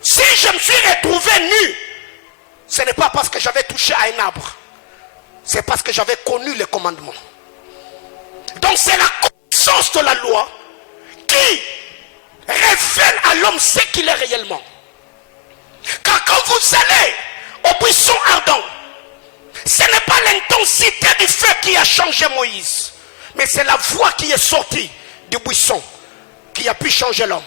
Si je me suis retrouvé nu, ce n'est pas parce que j'avais touché à un arbre. C'est parce que j'avais connu les commandements. Donc c'est la connaissance de la loi qui révèle à l'homme ce qu'il est réellement. Car quand vous allez au buisson ardent, ce n'est pas l'intensité du feu qui a changé Moïse, mais c'est la voix qui est sortie du buisson qui a pu changer l'homme.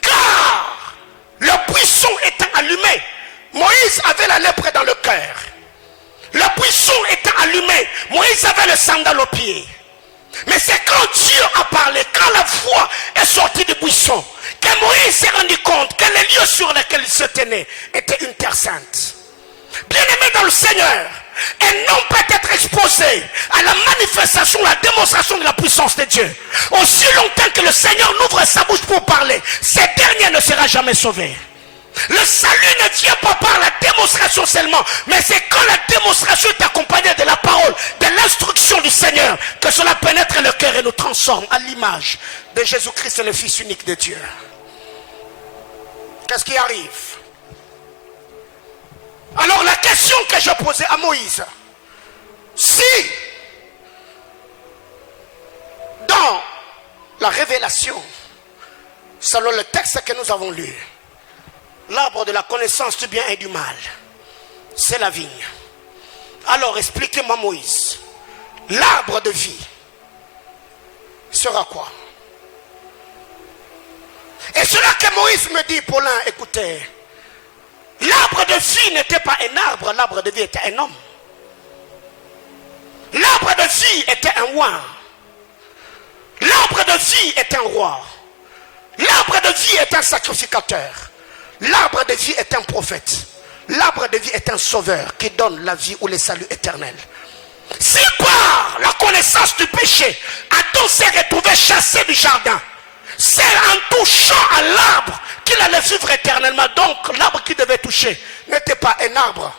Car le buisson étant allumé, Moïse avait la lèpre dans le cœur. Le buisson étant allumé, Moïse avait le sandal au pied. Mais c'est quand Dieu a parlé, quand la voix est sortie du buisson, que Moïse s'est rendu compte que les lieux sur lesquels il se tenait étaient une terre sainte. Bien-aimé dans le Seigneur, un homme peut être exposé à la manifestation, la démonstration de la puissance de Dieu. Aussi longtemps que le Seigneur n'ouvre sa bouche pour parler, ce dernier ne sera jamais sauvé. Le salut ne vient pas par la démonstration seulement, mais c'est quand la démonstration est accompagnée de la parole, de l'instruction du Seigneur, que cela pénètre le cœur et nous transforme à l'image de Jésus-Christ, le Fils unique de Dieu. Qu'est-ce qui arrive? Alors la question que je posais à Moïse, si dans la révélation, selon le texte que nous avons lu, l'arbre de la connaissance du bien et du mal, c'est la vigne. Alors expliquez-moi Moïse, l'arbre de vie sera quoi? Et cela que Moïse me dit, Paulin, écoutez, l'arbre de vie n'était pas un arbre, l'arbre de vie était un homme. L'arbre de vie était un roi. L'arbre de vie est un roi. L'arbre de vie est un sacrificateur. L'arbre de vie est un prophète. L'arbre de vie est un sauveur qui donne la vie ou le salut éternel. Si par la connaissance du péché, Adam s'est retrouvé chassé du jardin, c'est en touchant à l'arbre qu'il allait vivre éternellement. Donc l'arbre qu'il devait toucher n'était pas un arbre,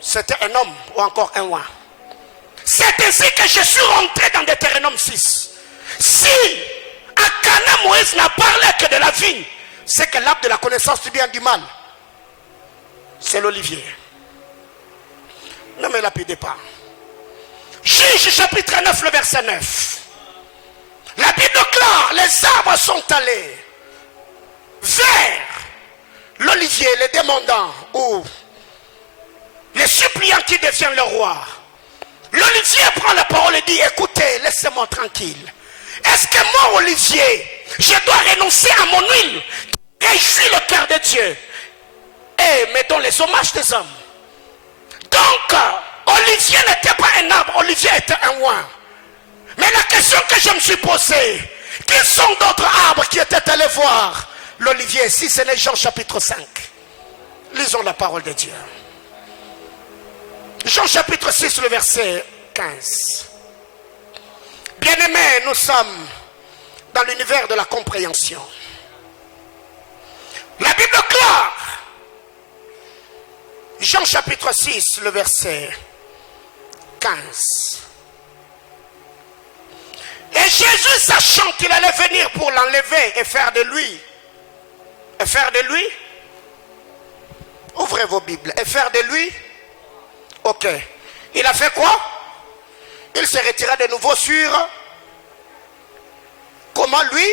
c'était un homme ou encore un roi. C'est ainsi que je suis rentré dans Deutéronome 6. Si à Canaan Moïse n'a parlé que de la vigne, c'est que l'arbre de la connaissance du bien et du mal, c'est l'olivier. Ne me lapidez pas. Juge chapitre 9, le verset 9. La Bible déclare, les arbres sont allés vers l'olivier, les demandants ou les suppliants qui deviennent le roi. L'olivier prend la parole et dit, écoutez, laissez-moi tranquille. Est-ce que moi, Olivier, je dois renoncer à mon huile qui réjouit le cœur de Dieu et me donne les hommages des hommes? Donc, Olivier n'était pas un arbre, Olivier était un roi. Mais la question que je me suis posée, quels sont d'autres arbres qui étaient allés voir l'olivier? Si ce n'est Jean chapitre 5. Lisons la parole de Dieu. Jean chapitre 6, le verset 15. Bien-aimés, nous sommes dans l'univers de la compréhension. La Bible déclare, Jean chapitre 6, le verset 15. Et Jésus, sachant qu'il allait venir pour l'enlever et faire de lui, ouvrez vos Bibles, et faire de lui, ok, il a fait quoi? Il s'est retiré de nouveau sur, comment lui?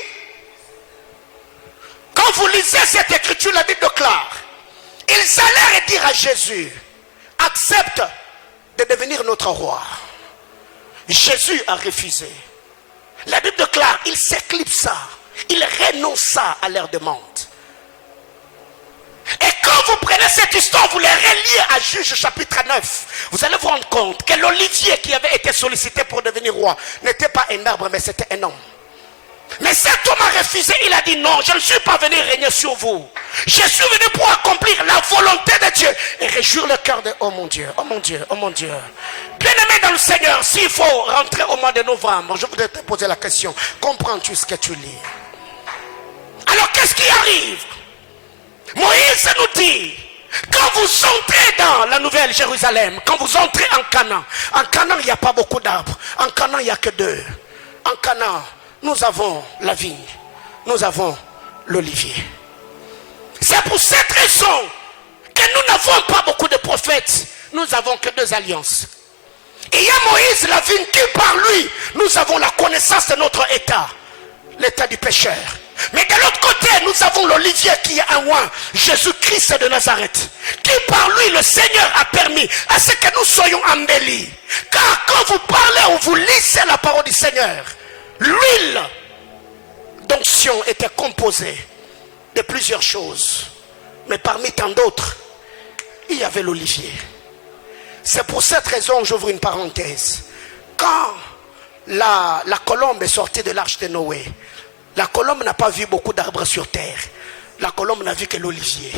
Quand vous lisez cette écriture, la Bible déclare, ils allèrent dire à Jésus, accepte de devenir notre roi. Jésus a refusé. La Bible déclare, il s'éclipsa, il renonça à leur demande. Et quand vous prenez cette histoire, vous les reliez à Juge chapitre 9, vous allez vous rendre compte que l'olivier qui avait été sollicité pour devenir roi n'était pas un arbre, mais c'était un homme. Mais cet homme a refusé, il a dit non, je ne suis pas venu régner sur vous. Je suis venu pour accomplir la volonté de Dieu et réjouir le cœur de oh mon Dieu, oh mon Dieu, oh mon Dieu. Bien-aimé dans le Seigneur, s'il faut rentrer au mois de novembre, je voudrais te poser la question, comprends-tu ce que tu lis? Alors qu'est-ce qui arrive? Moïse nous dit, quand vous entrez dans la nouvelle Jérusalem, quand vous entrez en Canaan il n'y a pas beaucoup d'arbres, en Canaan il n'y a que deux. En Canaan, nous avons la vigne, nous avons l'olivier. C'est pour cette raison que nous n'avons pas beaucoup de prophètes, nous n'avons que deux alliances, Il y a Moïse, la vigne, qui par lui, nous avons la connaissance de notre état, l'état du pécheur. Mais de l'autre côté, nous avons l'olivier qui est un oint, Jésus-Christ de Nazareth, qui par lui, le Seigneur a permis à ce que nous soyons embellis. Car quand vous parlez ou vous lisez la parole du Seigneur, l'huile d'onction était composée de plusieurs choses. Mais parmi tant d'autres, il y avait l'olivier. C'est pour cette raison, j'ouvre une parenthèse. Quand la colombe est sortie de l'arche de Noé, la colombe n'a pas vu beaucoup d'arbres sur terre. La colombe n'a vu que l'olivier.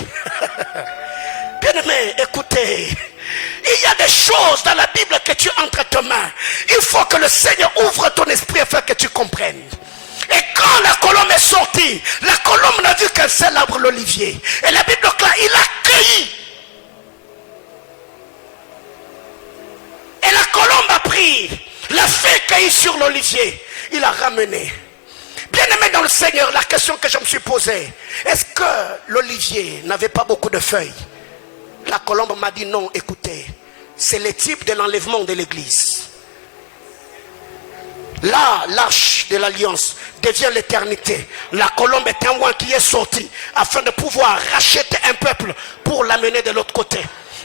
Bien-aimé, écoutez, il y a des choses dans la Bible que tu as entre tes mains. Il faut que le Seigneur ouvre ton esprit afin que tu comprennes. Et quand la colombe est sortie, la colombe n'a vu qu'un seul arbre, l'olivier. Et la Bible claire, il a cueilli. Et la colombe a pris la feuille cueillie sur l'olivier. Il a ramené. Bien-aimé dans le Seigneur, la question que je me suis posée, est-ce que l'olivier n'avait pas beaucoup de feuilles? La colombe m'a dit non, écoutez, c'est le type de l'enlèvement de l'église. Là, l'arche de l'alliance devient l'éternité. La colombe est un oint qui est sorti afin de pouvoir racheter un peuple pour l'amener de l'autre côté.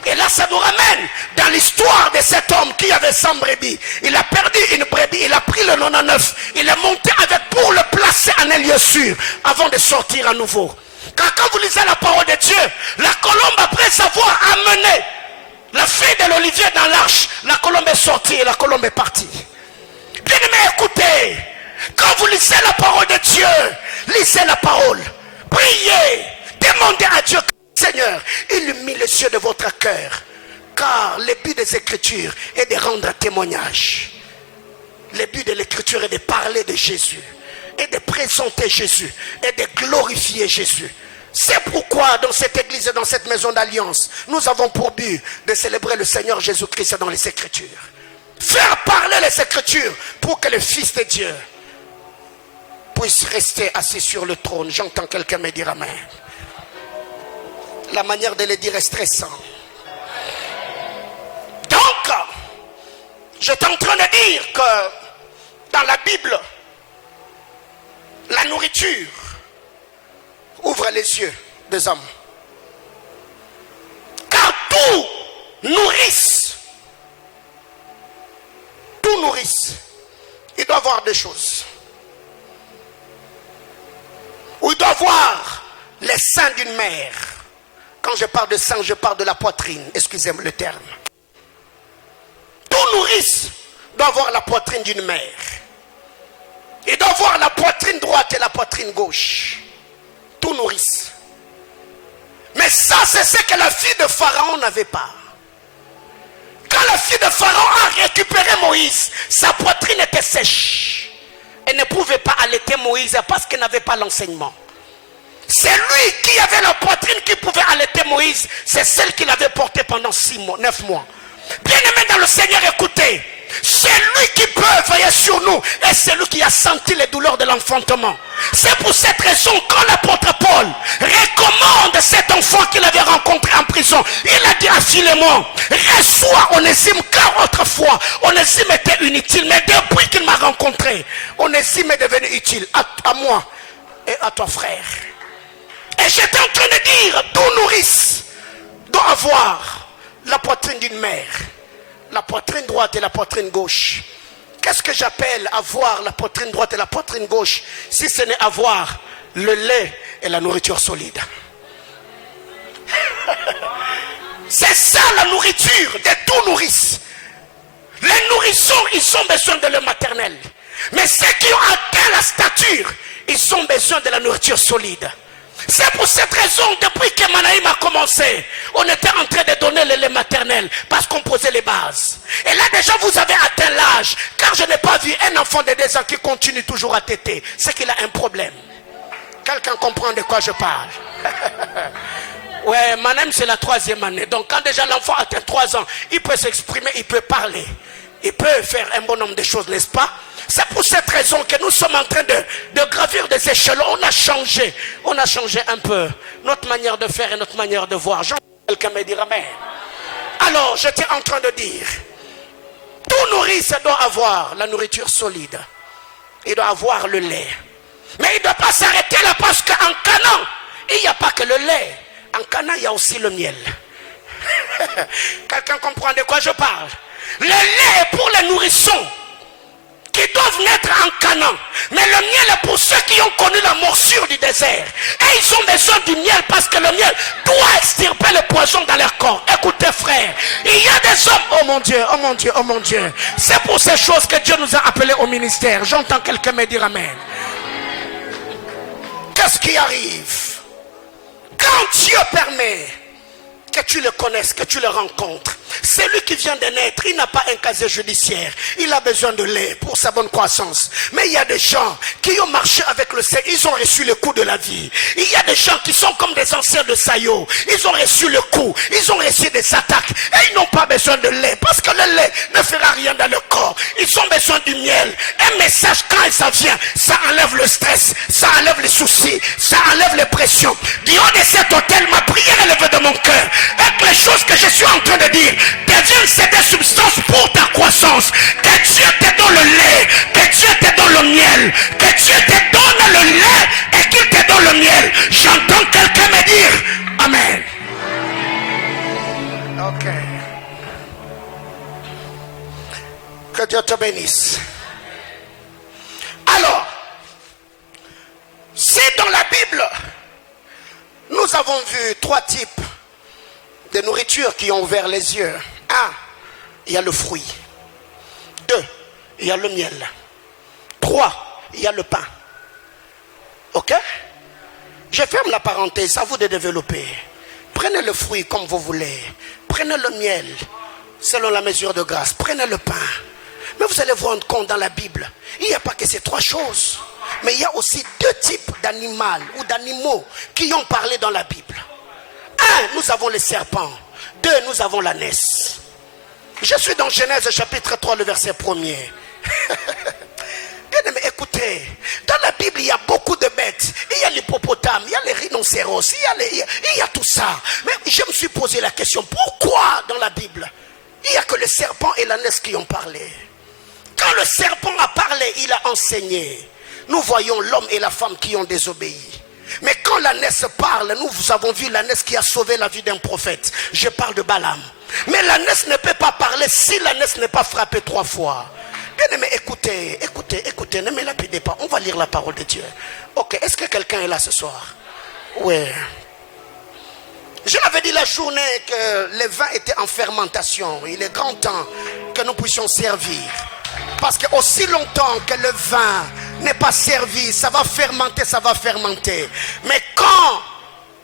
Et là, ça nous ramène dans l'histoire de cet homme qui avait 100 brebis. Il a perdu une brebis, il a pris le 99. Il est monté avec pour le placer en un lieu sûr avant de sortir à nouveau. Car quand vous lisez la parole de Dieu, la colombe, après avoir amené la feuille de l'olivier dans l'arche, la colombe est sortie et la colombe est partie. Bien aimé, écoutez, quand vous lisez la parole de Dieu, lisez la parole, priez, demandez à Dieu, Seigneur, illumine les yeux de votre cœur, car le but des Écritures est de rendre témoignage. Le but de l'Écriture est de parler de Jésus, et de présenter Jésus, et de glorifier Jésus. C'est pourquoi dans cette église et dans cette maison d'alliance, nous avons pour but de célébrer le Seigneur Jésus-Christ dans les Écritures. Faire parler les Écritures pour que le Fils de Dieu puisse rester assis sur le trône. J'entends quelqu'un me dire amen. La manière de le dire est stressant. Donc, j'étais en train de dire que dans la Bible, la nourriture ouvre les yeux des hommes. Car tout nourrisse, il doit avoir deux choses. Ou il doit avoir les seins d'une mère. Quand je parle de sang, je parle de la poitrine. Excusez-moi le terme. Tout nourrice doit avoir la poitrine d'une mère. Il doit avoir la poitrine droite et la poitrine gauche. Tout nourrice. Mais ça, c'est ce que la fille de Pharaon n'avait pas. Quand la fille de Pharaon a récupéré Moïse, sa poitrine était sèche. Elle ne pouvait pas allaiter Moïse parce qu'elle n'avait pas l'enseignement. C'est lui qui avait la poitrine qui pouvait allaiter Moïse. C'est celle qu'il avait portée pendant 9 mois. Bien aimé dans le Seigneur, écoutez. C'est lui qui peut veiller sur nous. Et c'est lui qui a senti les douleurs de l'enfantement. C'est pour cette raison quand l'apôtre Paul recommande cet enfant qu'il avait rencontré en prison, il a dit à Philémon, reçois Onésime, car autrefois Onésime était inutile, mais depuis qu'il m'a rencontré, Onésime est devenu utile à moi et à ton frère. Et j'étais en train de dire, tout nourrice doit avoir la poitrine d'une mère, la poitrine droite et la poitrine gauche. Qu'est-ce que j'appelle avoir la poitrine droite et la poitrine gauche, si ce n'est avoir le lait et la nourriture solide? C'est ça la nourriture de tout nourrice. Les nourrissons, ils ont besoin de leur maternelle. Mais ceux qui ont atteint la stature, ils ont besoin de la nourriture solide. C'est pour cette raison, depuis que Manaïm a commencé, on était en train de donner le lait maternel parce qu'on posait les bases. Et là déjà vous avez atteint l'âge, car je n'ai pas vu un enfant de 2 ans qui continue toujours à téter. C'est qu'il a un problème. Quelqu'un comprend de quoi je parle? Ouais, Manaïm c'est la 3e année. Donc quand déjà l'enfant atteint 3 ans, il peut s'exprimer, il peut parler. Il peut faire un bon nombre de choses, n'est-ce pas? C'est pour cette raison que nous sommes en train de gravir des échelons. On a changé un peu notre manière de faire et notre manière de voir. Quelqu'un me dira amen. Alors, j'étais en train de dire Tout nourrice doit avoir la nourriture solide. Il doit avoir le lait. Mais il ne doit pas s'arrêter là parce qu'en Canaan, il n'y a pas que le lait. En Canaan, il y a aussi le miel. Quelqu'un comprend de quoi je parle? Le lait est pour les nourrissons qui doivent naître en Canaan. Mais le miel est pour ceux qui ont connu la morsure du désert. Et ils ont besoin du miel parce que le miel doit extirper le poison dans leur corps. Écoutez frère, il y a des hommes, oh mon Dieu, oh mon Dieu, oh mon Dieu. C'est pour ces choses que Dieu nous a appelés au ministère. J'entends quelqu'un me dire amen. Qu'est-ce qui arrive? Quand Dieu permet que tu le connaisses, que tu le rencontres, celui qui vient de naître, il n'a pas un casier judiciaire, il a besoin de lait pour sa bonne croissance. Mais il y a des gens qui ont marché avec le Seigneur, ils ont reçu le coup de la vie. Il y a des gens qui sont comme des anciens de Sayo, ils ont reçu le coup, ils ont reçu des attaques et ils n'ont pas besoin de lait parce que le lait ne fera rien dans le corps. Ils ont besoin du miel. Un message quand ça vient, ça enlève le stress, ça enlève les soucis, ça enlève les pressions. Du haut de cet hôtel, ma prière est levée de mon cœur et que les choses que je suis en train de dire deviennent c'est des substances pour ta croissance. Que Dieu te donne le lait, que Dieu te donne le miel, que Dieu te donne le lait et qu'il te donne le miel. J'entends quelqu'un me dire amen. Ok. Que Dieu te bénisse. Alors, c'est dans la Bible, nous avons vu 3 types de nourriture qui ont ouvert les yeux. 1, il y a le fruit. 2, il y a le miel. 3, il y a le pain. Ok? Je ferme la parenthèse, à vous de développer. Prenez le fruit comme vous voulez. Prenez le miel selon la mesure de grâce. Prenez le pain. Mais vous allez vous rendre compte dans la Bible, il n'y a pas que ces 3 choses. Mais il y a aussi 2 types d'animaux ou d'animaux qui ont parlé dans la Bible. 1, nous avons les serpents. 2, nous avons l'ânesse. Je suis dans Genèse chapitre 3, le verset 1er. Bien aimé, écoutez, dans la Bible, il y a beaucoup de bêtes. Il y a l'hippopotame, il y a les rhinocéros, il y a tout ça. Mais je me suis posé la question, pourquoi dans la Bible, il n'y a que le serpent et l'ânesse qui ont parlé? Quand le serpent a parlé, il a enseigné. Nous voyons l'homme et la femme qui ont désobéi. Mais quand l'ânesse parle, nous avons vu l'ânesse qui a sauvé la vie d'un prophète. Je parle de Balaam. Mais l'ânesse ne peut pas parler si l'ânesse n'est pas frappée 3 fois. Bien aimé, écoutez, ne me lapidez pas. On va lire la parole de Dieu. Ok, est-ce que quelqu'un est là ce soir? Oui. Je l'avais dit la journée que les vins étaient en fermentation. Il est grand temps que nous puissions servir. Parce que aussi longtemps que le vin n'est pas servi, ça va fermenter. Mais quand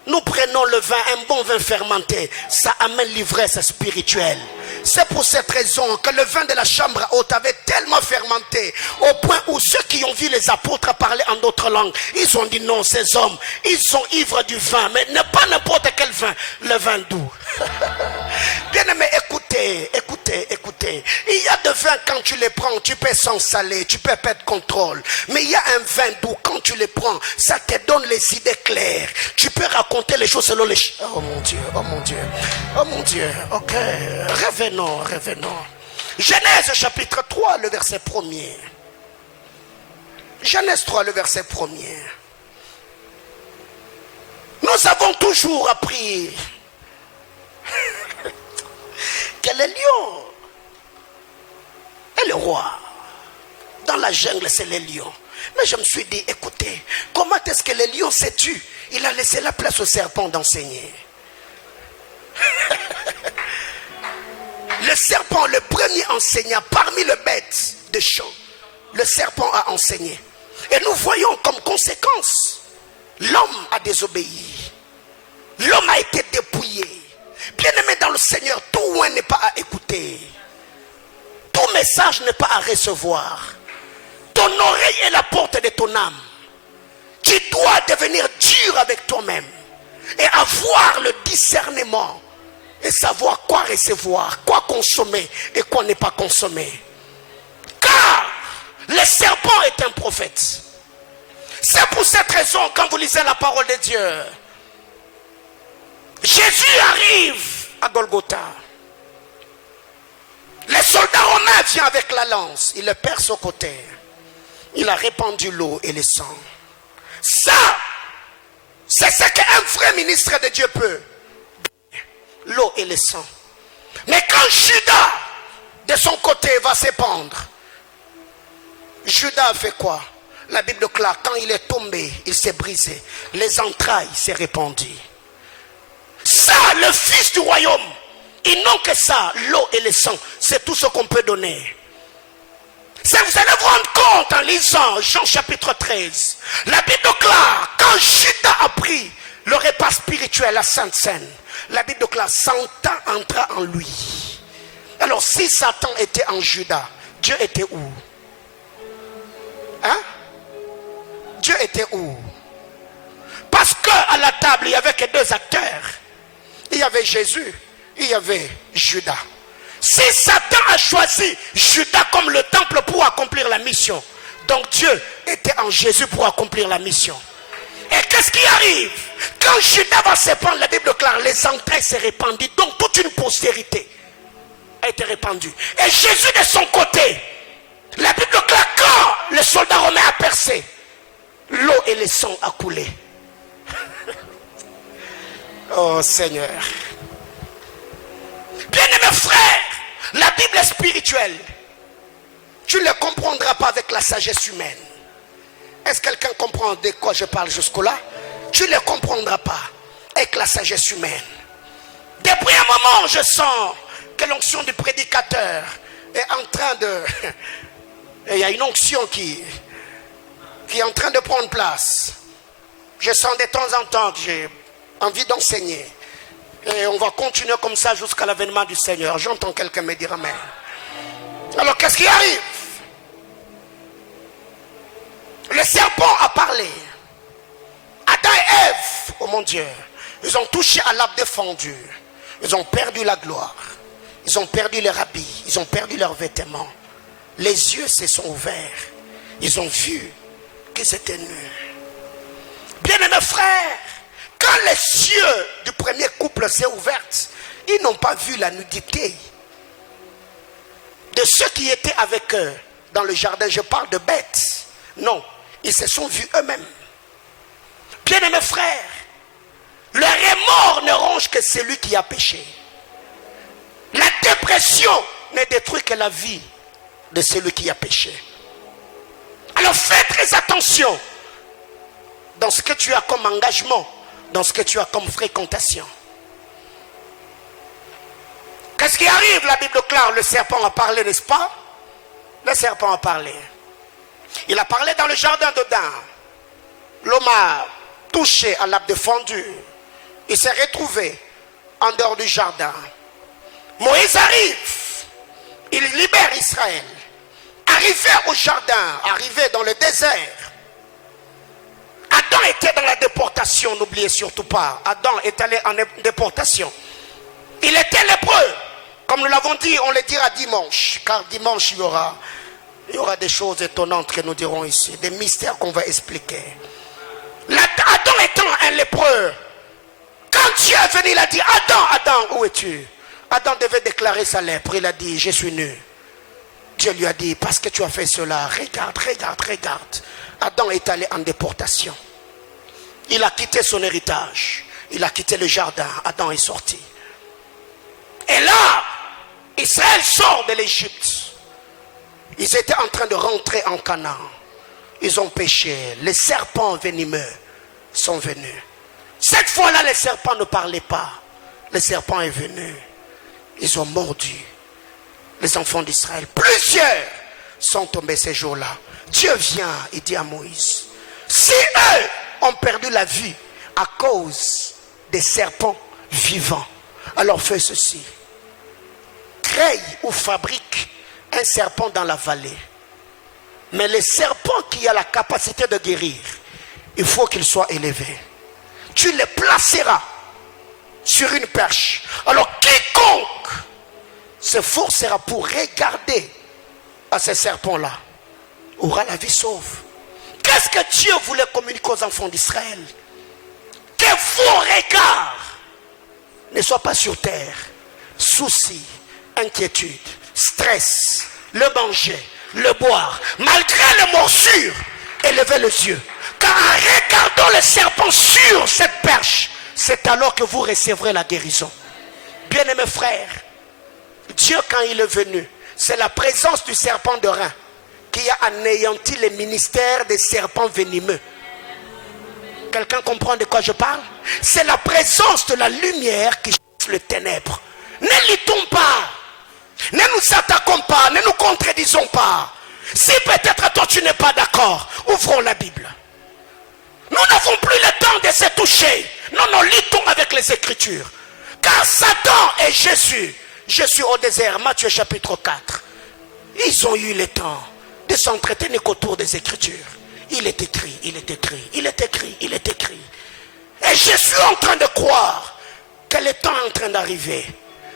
nous prenons le vin, un bon vin fermenté, ça amène l'ivresse spirituelle. C'est pour cette raison que le vin de la chambre haute avait tellement fermenté au point où ceux qui ont vu les apôtres parler en d'autres langues, ils ont dit non, ces hommes, ils sont ivres du vin, mais pas n'importe quel vin, le vin doux. Bien aimé, écoutez. Il y a de vin quand tu les prends, tu peux s'ensaler, tu peux perdre contrôle. Mais il y a un vin doux, quand tu les prends, ça te donne les idées claires. Tu peux raconter les choses selon les... Oh mon Dieu, ok. Revenons. Genèse chapitre 3, le verset 1er. Genèse 3, le verset 1er. Nous avons toujours appris que les lions et le roi, dans la jungle, c'est les lions. Mais je me suis dit, écoutez, comment est-ce que les lions s'est tué? Il a laissé la place au serpent d'enseigner. Le serpent, le premier enseignant parmi les bêtes de champ, le serpent a enseigné. Et nous voyons comme conséquence, l'homme a désobéi. L'homme a été dépouillé. Bien-aimé dans le Seigneur, tout loin n'est pas à écouter. Tout message n'est pas à recevoir. Ton oreille est la porte de ton âme. Tu dois devenir dur avec toi-même et avoir le discernement et savoir quoi recevoir, quoi consommer et quoi ne pas consommer. Car le serpent est un prophète. C'est pour cette raison, quand vous lisez la parole de Dieu, Jésus arrive à Golgotha. Les soldat romain vient avec la lance, il le perce au côté. Il a répandu l'eau et le sang. Ça, c'est ce qu'un vrai ministre de Dieu peut. L'eau et le sang. Mais quand Judas, de son côté, va s'épandre, Judas a fait quoi? La Bible déclare, quand il est tombé, il s'est brisé. Les entrailles s'est répandues. Ça, le fils du royaume, ils n'ont que ça, l'eau et le sang. C'est tout ce qu'on peut donner. Ça, vous allez vous rendre compte en lisant Jean chapitre 13. La Bible déclare, quand Judas a pris le repas spirituel à Sainte Seine, la Bible déclare, Satan entra en lui. Alors si Satan était en Judas, Dieu était où? Hein? Dieu était où? Parce qu'à la table, il n'y avait que deux acteurs. Il y avait Jésus, il y avait Judas. Si Satan a choisi Judas comme le temple pour accomplir la mission, donc Dieu était en Jésus pour accomplir la mission. Et qu'est-ce qui arrive? Quand Judas va se prendre, la Bible déclare, les entrailles s'est répandues, donc toute une postérité a été répandue. Et Jésus de son côté, la Bible déclare, quand le soldat romain a percé, l'eau et le sang a coulé. Oh Seigneur. Bien-aimés frères, la Bible est spirituelle. Tu ne le comprendras pas avec la sagesse humaine. Est-ce que quelqu'un comprend de quoi je parle jusque-là? Tu ne le comprendras pas avec la sagesse humaine. Depuis un moment, je sens que l'onction du prédicateur est en train de... Il y a une onction qui est en train de prendre place. Je sens de temps en temps que j'ai envie d'enseigner. Et on va continuer comme ça jusqu'à l'avènement du Seigneur. J'entends quelqu'un me dire amen. Alors qu'est-ce qui arrive? Le serpent a parlé. Adam et Ève, oh mon Dieu, ils ont touché à l'arbre défendu. Ils ont perdu la gloire. Ils ont perdu leur habit. Ils ont perdu leurs vêtements. Les yeux se sont ouverts. Ils ont vu que c'était nus. Bien-aimés frères, quand les yeux du premier couple s'est ouverts, ils n'ont pas vu la nudité de ceux qui étaient avec eux dans le jardin. Je parle de bêtes. Non, ils se sont vus eux-mêmes. Bien-aimés frères, le remords ne ronge que celui qui a péché. La dépression ne détruit que la vie de celui qui a péché. Alors fais très attention dans ce que tu as comme engagement, dans ce que tu as comme fréquentation. Qu'est-ce qui arrive? La Bible déclare, le serpent a parlé, n'est-ce pas? Le serpent a parlé. Il a parlé dans le jardin d'Éden. L'homme a touché à l'arbre défendu. Il s'est retrouvé en dehors du jardin. Moïse arrive. Il libère Israël. Arrivé au jardin, arrivé dans le désert. Adam était dans la déportation, n'oubliez surtout pas. Adam est allé en déportation. Il était lépreux. Comme nous l'avons dit, on le dira dimanche. Car dimanche, il y aura des choses étonnantes que nous dirons ici. Des mystères qu'on va expliquer. Adam étant un lépreux, quand Dieu est venu, il a dit, Adam, Adam, où es-tu? Adam devait déclarer sa lèpre. Il a dit, je suis nu. Dieu lui a dit, parce que tu as fait cela, regarde, regarde, regarde. Adam est allé en déportation. Il a quitté son héritage. Il a quitté le jardin. Adam est sorti. Et là, Israël sort de l'Égypte. Ils étaient en train de rentrer en Canaan. Ils ont péché. Les serpents venimeux sont venus. Cette fois-là, les serpents ne parlaient pas. Le serpent est venu. Ils ont mordu les enfants d'Israël. Plusieurs sont tombés ces jours-là. Dieu vient et dit à Moïse, si eux ont perdu la vie à cause des serpents vivants, alors fais ceci. Crée ou fabrique un serpent dans la vallée. Mais le serpent qui a la capacité de guérir, il faut qu'il soit élevé. Tu le placeras sur une perche. Alors quiconque se forcera pour regarder à ces serpents-là aura la vie sauve. Qu'est-ce que Dieu voulait communiquer aux enfants d'Israël? Que vos regards ne soient pas sur terre. Soucis, inquiétude, stress, le manger, le boire, malgré les morsures, élevez les yeux. Car en regardant le serpent sur cette perche, c'est alors que vous recevrez la guérison. Bien-aimés frères, Dieu quand il est venu, c'est la présence du serpent de rein qui a anéanti les ministères des serpents venimeux. Quelqu'un comprend de quoi je parle? C'est la présence de la lumière qui chasse les ténèbres. Ne luttons pas, ne nous attaquons pas, ne nous contredisons pas. Si peut-être toi tu n'es pas d'accord, ouvrons la Bible. Nous n'avons plus le temps de se toucher. Non, luttons avec les Écritures. Car Satan et Jésus au désert, Matthieu chapitre 4, ils ont eu le temps de s'entretenir autour des Écritures. Il est écrit, il est écrit, il est écrit, il est écrit. Et je suis en train de croire que le temps est en train d'arriver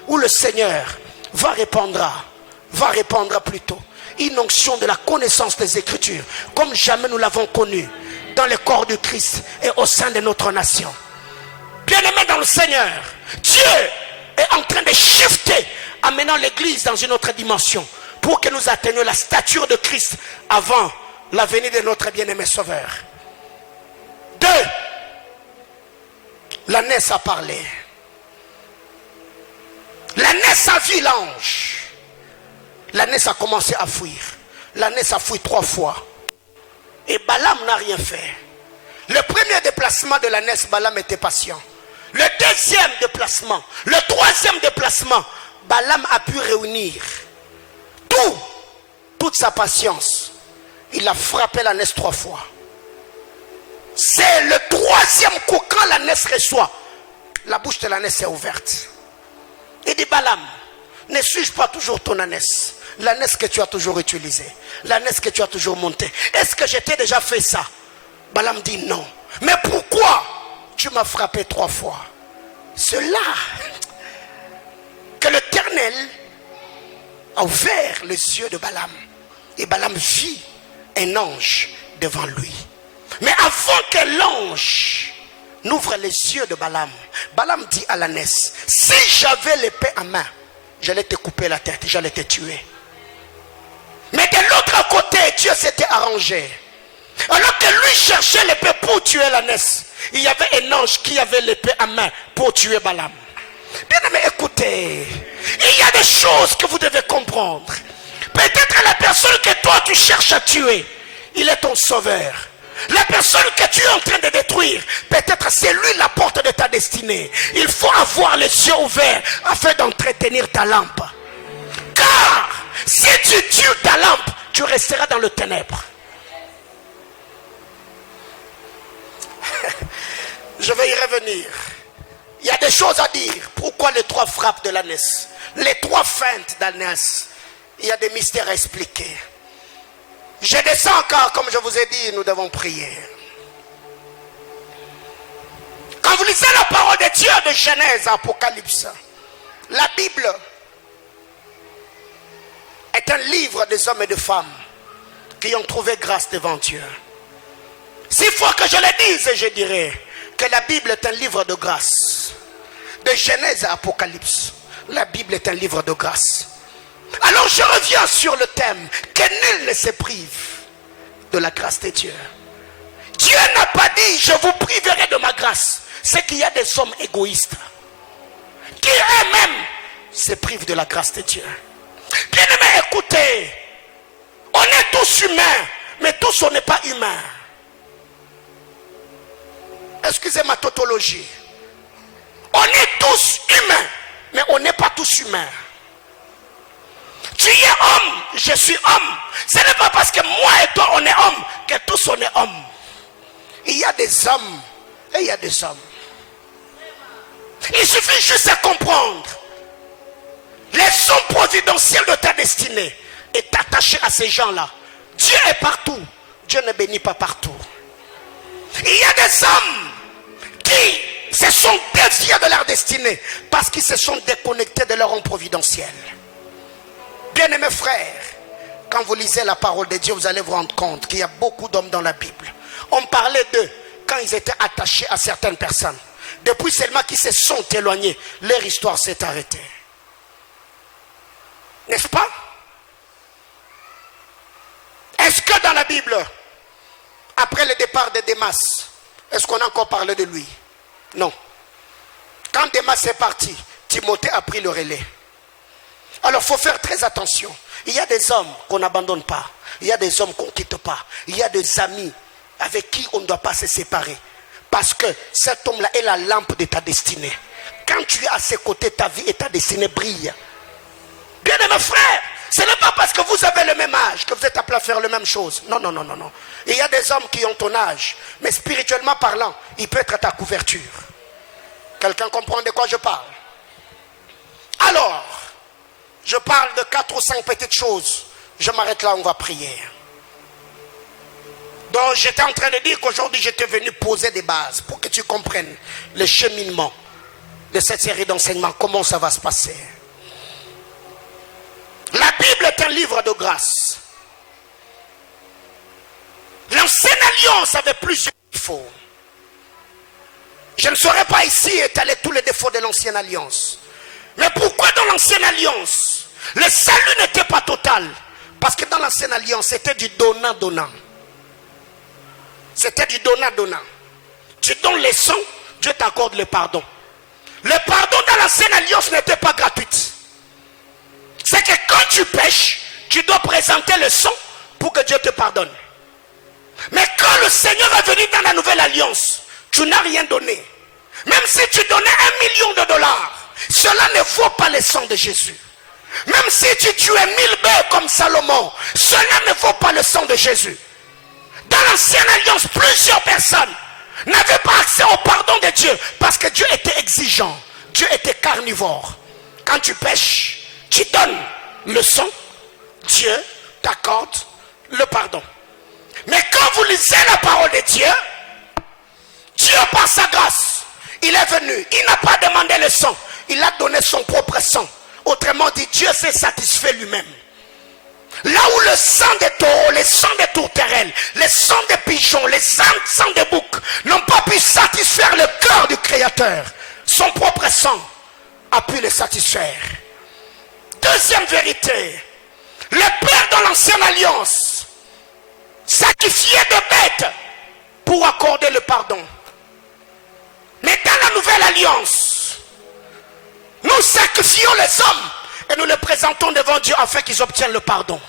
où le Seigneur va répandre plutôt une onction de la connaissance des Écritures comme jamais nous l'avons connu dans le corps du Christ et au sein de notre nation. Bien-aimés dans le Seigneur, Dieu est en train de shifter, amenant l'Église dans une autre dimension pour que nous atteignions la stature de Christ avant la venue de notre bien-aimé Sauveur. 2. L'ânesse a parlé. L'ânesse a vu l'ange. L'ânesse a commencé à fuir. L'ânesse a fui 3 fois. Et Balaam n'a rien fait. Le premier déplacement de l'ânesse, Balaam était patient. Le deuxième déplacement, le troisième déplacement, Balaam a pu réunir toute sa patience. Il a frappé l'ânesse 3 fois. C'est le troisième coup, quand l'ânesse reçoit, la bouche de l'ânesse est ouverte. Il dit, Balaam, ne suis-je pas toujours ton ânesse? L'ânesse que tu as toujours utilisée, l'ânesse que tu as toujours montée. Est-ce que je t'ai déjà fait ça? Balaam dit non. Mais pourquoi tu m'as frappé 3 fois? C'est là que l'Éternel a ouvert les yeux de Balaam. Et Balaam vit un ange devant lui. Mais avant que l'ange n'ouvre les yeux de Balaam, Balaam dit à l'ânesse, si j'avais l'épée en main, j'allais te couper la tête, j'allais te tuer. Mais de l'autre côté, Dieu s'était arrangé. Alors que lui cherchait l'épée pour tuer l'ânesse, il y avait un ange qui avait l'épée en main pour tuer Balaam. Bien aimé, écoutez, il y a des choses que vous devez comprendre. Peut-être la personne que toi tu cherches à tuer, il est ton sauveur. La personne que tu es en train de détruire, peut-être c'est lui la porte de ta destinée. Il faut avoir les yeux ouverts afin d'entretenir ta lampe. Car si tu tues ta lampe, tu resteras dans le ténèbre. Je vais y revenir. Il y a des choses à dire. Pourquoi les 3 frappes de l'ânesse? Les 3 feintes d'ânesse. Il y a des mystères à expliquer. Je descends car, comme je vous ai dit, nous devons prier. Quand vous lisez la parole de Dieu de Genèse à Apocalypse, la Bible est un livre des hommes et des femmes qui ont trouvé grâce devant Dieu. S'il faut que je le dise, je dirais que la Bible est un livre de grâce. De Genèse à Apocalypse, la Bible est un livre de grâce. Alors je reviens sur le thème que nul ne se prive de la grâce de Dieu. Dieu n'a pas dit je vous priverai de ma grâce. C'est qu'il y a des hommes égoïstes qui eux-mêmes se privent de la grâce de Dieu. Bien aimé, écoutez, on est tous humains, mais tous on n'est pas humains. Excusez ma tautologie. On est tous humains, mais on n'est pas tous humains. Tu es homme, je suis homme. Ce n'est pas parce que moi et toi on est homme que tous on est hommes. Il y a des hommes et il y a des hommes. Il suffit juste de comprendre. Les hommes providentiels de ta destinée est attaché à ces gens-là. Dieu est partout. Dieu ne bénit pas partout. Il y a des hommes qui se sont déviés de leur destinée parce qu'ils se sont déconnectés de leur homme providentiel. Bien-aimés frères, quand vous lisez la parole de Dieu, vous allez vous rendre compte qu'il y a beaucoup d'hommes dans la Bible. On parlait d'eux quand ils étaient attachés à certaines personnes. Depuis seulement qu'ils se sont éloignés, leur histoire s'est arrêtée. N'est-ce pas? Est-ce que dans la Bible, après le départ de Démas, est-ce qu'on a encore parlé de lui? Non. Quand Démas est parti, Timothée a pris le relais. Alors il faut faire très attention. Il y a des hommes qu'on n'abandonne pas. Il y a des hommes qu'on ne quitte pas. Il y a des amis avec qui on ne doit pas se séparer. Parce que cet homme-là est la lampe de ta destinée. Quand tu es à ses côtés, ta vie et ta destinée brillent. Bien aimé frère, ce n'est pas parce que vous avez le même âge que vous êtes appelé à faire la même chose. Non, non, non, non, non. Il y a des hommes qui ont ton âge, mais spirituellement parlant, il peut être à ta couverture. Quelqu'un comprend de quoi je parle? Alors, je parle de 4 ou 5 petites choses. Je m'arrête là, on va prier. Donc, j'étais en train de dire qu'aujourd'hui, j'étais venu poser des bases pour que tu comprennes le cheminement de cette série d'enseignements, comment ça va se passer. La Bible est un livre de grâce. L'ancienne alliance avait plusieurs défauts. Je ne saurais pas ici étaler tous les défauts de l'ancienne alliance. Mais pourquoi dans l'ancienne alliance, le salut n'était pas total? Parce que dans l'ancienne alliance, c'était du donnant-donnant. C'était du donnant-donnant. Tu donnes les sangs, Dieu t'accorde le pardon. Le pardon dans l'ancienne alliance n'était pas gratuit. C'est que quand tu pêches, tu dois présenter le sang pour que Dieu te pardonne. Mais quand le Seigneur est venu dans la nouvelle alliance, tu n'as rien donné. Même si tu donnais $1 million, cela ne vaut pas le sang de Jésus. Même si tu tuais 1000 bœufs comme Salomon, cela ne vaut pas le sang de Jésus. Dans l'ancienne alliance, plusieurs personnes n'avaient pas accès au pardon de Dieu parce que Dieu était exigeant. Dieu était carnivore. Quand tu pêches, tu donnes le sang, Dieu t'accorde le pardon. Mais quand vous lisez la parole de Dieu, Dieu par sa grâce, il est venu, il n'a pas demandé le sang, il a donné son propre sang. Autrement dit, Dieu s'est satisfait lui-même. Là où le sang des taureaux, les sangs des tourterelles, les sangs des pigeons, les sangs des boucs n'ont pas pu satisfaire le cœur du Créateur, son propre sang a pu le satisfaire. Deuxième vérité, le Père dans l'ancienne alliance sacrifiait des bêtes pour accorder le pardon. Mais dans la nouvelle alliance, nous sacrifions les hommes et nous les présentons devant Dieu afin qu'ils obtiennent le pardon.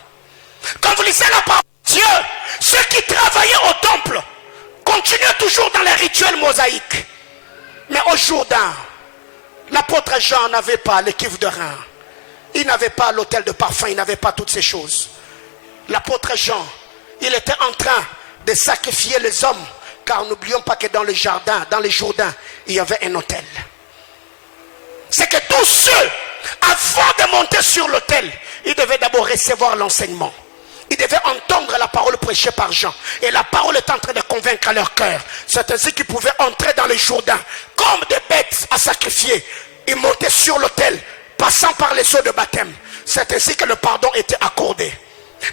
Quand vous lisez la parole de Dieu, ceux qui travaillaient au temple continuent toujours dans les rituels mosaïques. Mais au Jourdain, l'apôtre Jean n'avait pas le cuivre de rein. Il n'avait pas l'autel de parfum, il n'avait pas toutes ces choses. L'apôtre Jean, il était en train de sacrifier les hommes, car n'oublions pas que dans le jardin, dans les Jourdains, il y avait un autel. C'est que tous ceux, avant de monter sur l'autel, ils devaient d'abord recevoir l'enseignement. Ils devaient entendre la parole prêchée par Jean. Et la parole est en train de convaincre leur cœur. C'est ainsi qu'ils pouvaient entrer dans les Jourdains comme des bêtes à sacrifier. Ils montaient sur l'autel, passant par les eaux de baptême. C'est ainsi que le pardon était accordé.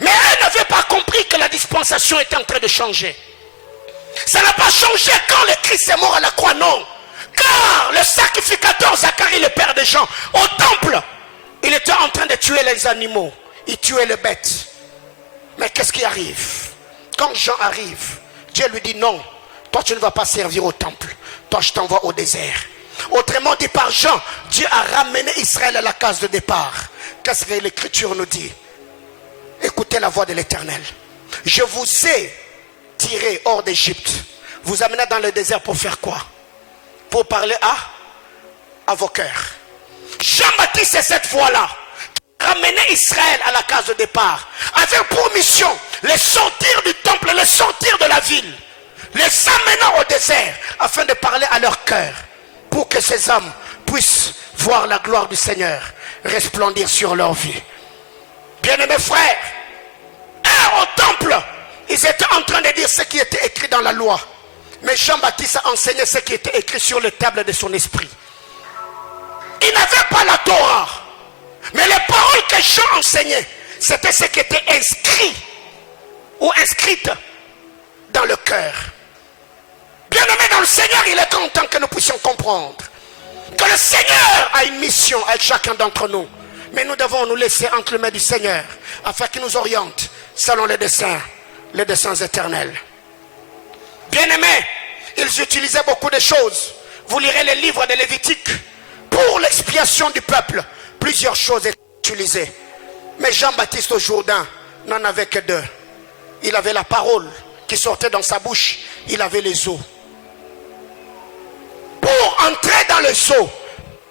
Mais eux n'avaient pas compris que la dispensation était en train de changer. Ça n'a pas changé quand le Christ est mort à la croix, non. Car le sacrificateur Zacharie, le père de Jean, au temple, il était en train de tuer les animaux. Il tuait les bêtes. Mais qu'est-ce qui arrive? Quand Jean arrive, Dieu lui dit non, toi tu ne vas pas servir au temple, toi je t'envoie au désert. Autrement dit par Jean, Dieu a ramené Israël à la case de départ. Qu'est-ce que l'Écriture nous dit? Écoutez la voix de l'Éternel. Je vous ai tiré hors d'Égypte, vous amenez dans le désert pour faire quoi? Pour parler à vos cœurs. Jean-Baptiste, c'est cette voix-là qui ramenait Israël à la case de départ, avec pour mission les sortir du temple, les sortir de la ville, les amenant au désert afin de parler à leur cœur, pour que ces hommes puissent voir la gloire du Seigneur resplendir sur leur vie. Bien-aimés frères, au temple, ils étaient en train de dire ce qui était écrit dans la loi. Mais Jean-Baptiste a enseigné ce qui était écrit sur les tables de son esprit. Il n'avait pas la Torah. Mais les paroles que Jean enseignait, c'était ce qui était inscrit ou inscrite dans le cœur. Bien-aimé dans le Seigneur, il est content que nous puissions comprendre que le Seigneur a une mission avec chacun d'entre nous. Mais nous devons nous laisser entre les mains du Seigneur afin qu'il nous oriente selon les desseins éternels. Bien-aimés, ils utilisaient beaucoup de choses. Vous lirez les livres de Lévitique. Pour l'expiation du peuple, plusieurs choses étaient utilisées. Mais Jean-Baptiste au Jourdain n'en avait que deux. Il avait la parole qui sortait dans sa bouche. Il avait les eaux. Pour entrer dans les eaux,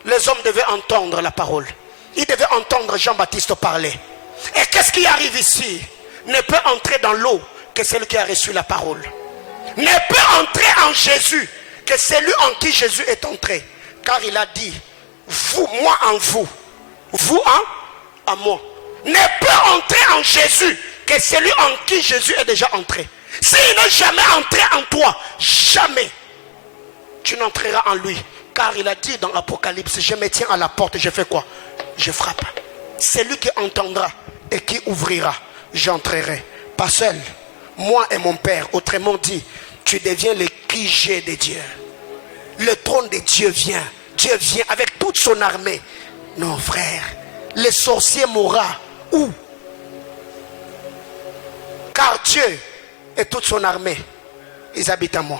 les hommes devaient entendre la parole. Ils devaient entendre Jean-Baptiste parler. Et qu'est-ce qui arrive ici? Ne peut entrer dans l'eau que celui qui a reçu la parole. Ne peut entrer en Jésus que celui en qui Jésus est entré. Car il a dit, vous, moi en vous, vous en moi. Ne peut entrer en Jésus que celui en qui Jésus est déjà entré. S'il n'est jamais entré en toi, jamais tu n'entreras en lui. Car il a dit dans l'Apocalypse, je me tiens à la porte, je fais quoi? Je frappe. C'est lui qui entendra et qui ouvrira. J'entrerai. Pas seul. Moi et mon Père. Autrement dit, tu deviens le QG de Dieu. Le trône de Dieu vient. Dieu vient avec toute son armée. Non frère, les sorciers mourront où? Car Dieu et toute son armée, ils habitent en moi.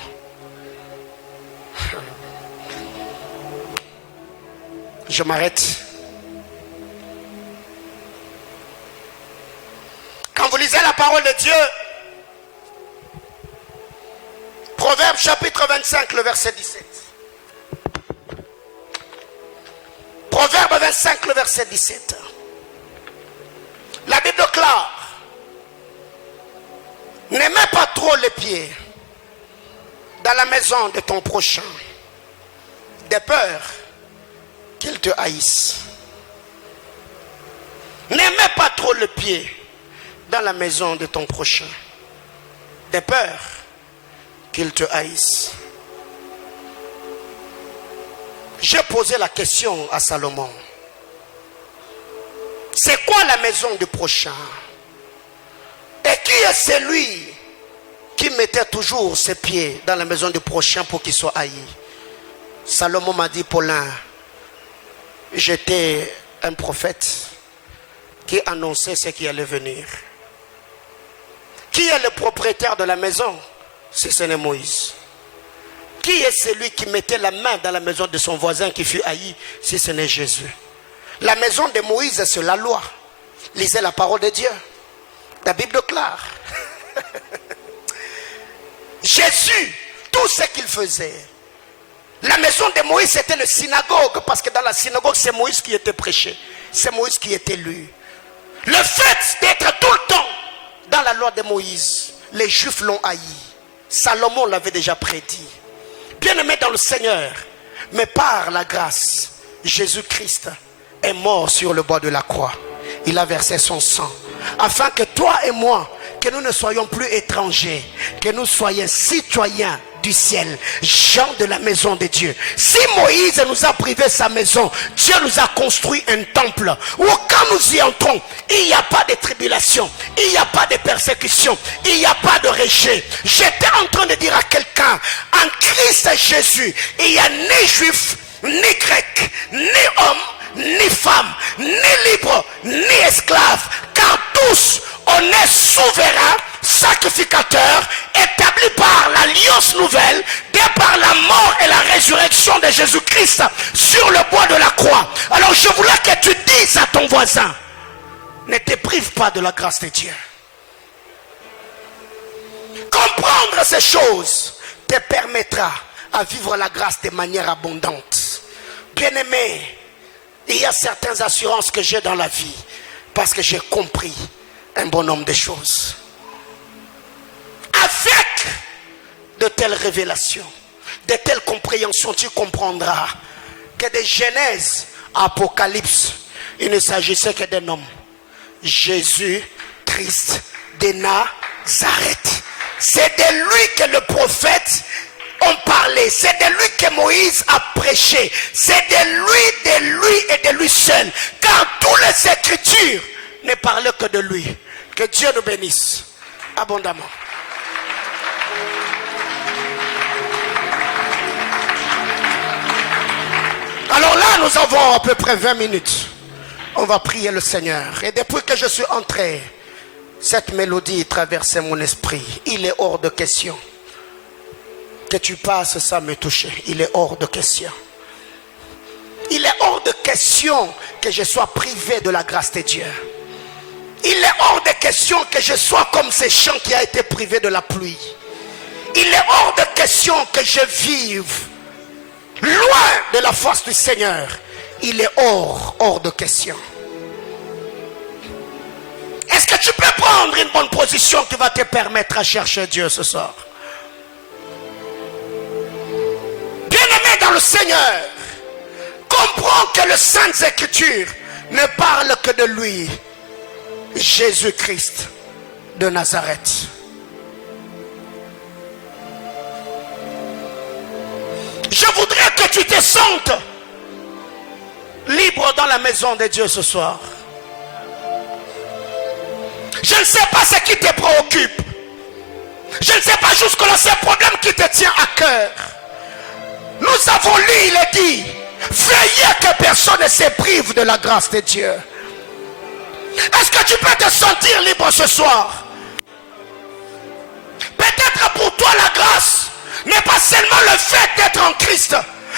Je m'arrête. Quand vous lisez la parole de Dieu, Proverbe chapitre 25, le verset 17. Proverbe 25, le verset 17. La Bible déclare, ne mets pas trop les pieds dans la maison de ton prochain, de peur qu'il te haïsse. Ne mets pas trop le pied dans la maison de ton prochain, de peur qu'il te haïsse. J'ai posé la question à Salomon. C'est quoi la maison du prochain? Et qui est celui qui mettait toujours ses pieds dans la maison du prochain pour qu'il soit haï? Salomon m'a dit, Paulin, j'étais un prophète qui annonçait ce qui allait venir. Qui est le propriétaire de la maison? C'est ce n'est Moïse. Qui est celui qui mettait la main dans la maison de son voisin qui fut haï? Si ce n'est Jésus. La maison de Moïse, c'est la loi. Lisez la parole de Dieu. La Bible déclare. Jésus, tout ce qu'il faisait. La maison de Moïse, c'était le synagogue. Parce que dans la synagogue, c'est Moïse qui était prêché. C'est Moïse qui était lu. Le fait d'être tout le temps dans la loi de Moïse, les Juifs l'ont haï. Salomon l'avait déjà prédit. Bien-aimé dans le Seigneur, mais par la grâce, Jésus-Christ est mort sur le bois de la croix. Il a versé son sang, afin que toi et moi, que nous ne soyons plus étrangers, que nous soyons citoyens du ciel, gens de la maison de Dieu. Si Moïse nous a privé sa maison, Dieu nous a construit un temple où quand nous y entrons, il n'y a pas de tribulation, il n'y a pas de persécution, il n'y a pas de rejet. J'étais en train de dire à quelqu'un, en Christ Jésus, il n'y a ni juif, ni grec, ni homme, ni femme, ni libre, ni esclave, car tous on est souverains, sacrificateurs, établis par l'alliance nouvelle, par la mort et la résurrection de Jésus-Christ sur le bois de la croix. Alors je voulais que tu dises à ton voisin, ne te prive pas de la grâce de Dieu. Comprendre ces choses te permettra à vivre la grâce de manière abondante. Bien-aimé, il y a certaines assurances que j'ai dans la vie parce que j'ai compris un bon nombre de choses. Avec de telles révélations, de telles compréhensions, tu comprendras que de Genèse à Apocalypse, il ne s'agissait que d'un homme, Jésus-Christ de Nazareth. C'est de lui que le prophète ont parlé, c'est de lui que Moïse a prêché, c'est de lui et de lui seul, car toutes les Écritures ne parlaient que de lui. Que Dieu nous bénisse abondamment. Alors là, nous avons à peu près 20 minutes On va prier le Seigneur. Et depuis que je suis entré, cette mélodie traversait mon esprit. Il est hors de question que tu passes sans me toucher. Il est hors de question. Il est hors de question que je sois privé de la grâce de Dieu. Il est hors de question que je sois comme ces champs qui a été privé de la pluie. Il est hors de question que je vive loin de la force du Seigneur. Il est hors de question. Est-ce que tu peux prendre une bonne position qui va te permettre à chercher Dieu ce soir? Bien-aimé dans le Seigneur, comprends que les Saintes Écritures ne parlent que de lui, Jésus-Christ de Nazareth. Je voudrais que tu te sentes libre dans la maison de Dieu ce soir. Je ne sais pas ce qui te préoccupe. Je ne sais pas jusque-là ces problèmes qui te tiennent à cœur. Nous avons lu, il est dit, veillez que personne ne se prive de la grâce de Dieu. Est-ce que tu peux te sentir libre ce soir? Peut-être pour toi la grâce n'est pas seulement le fait d'être en Christ,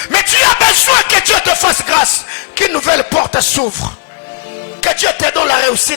mais tu as besoin que Dieu te fasse grâce, qu'une nouvelle porte s'ouvre, que Dieu te donne la réussite.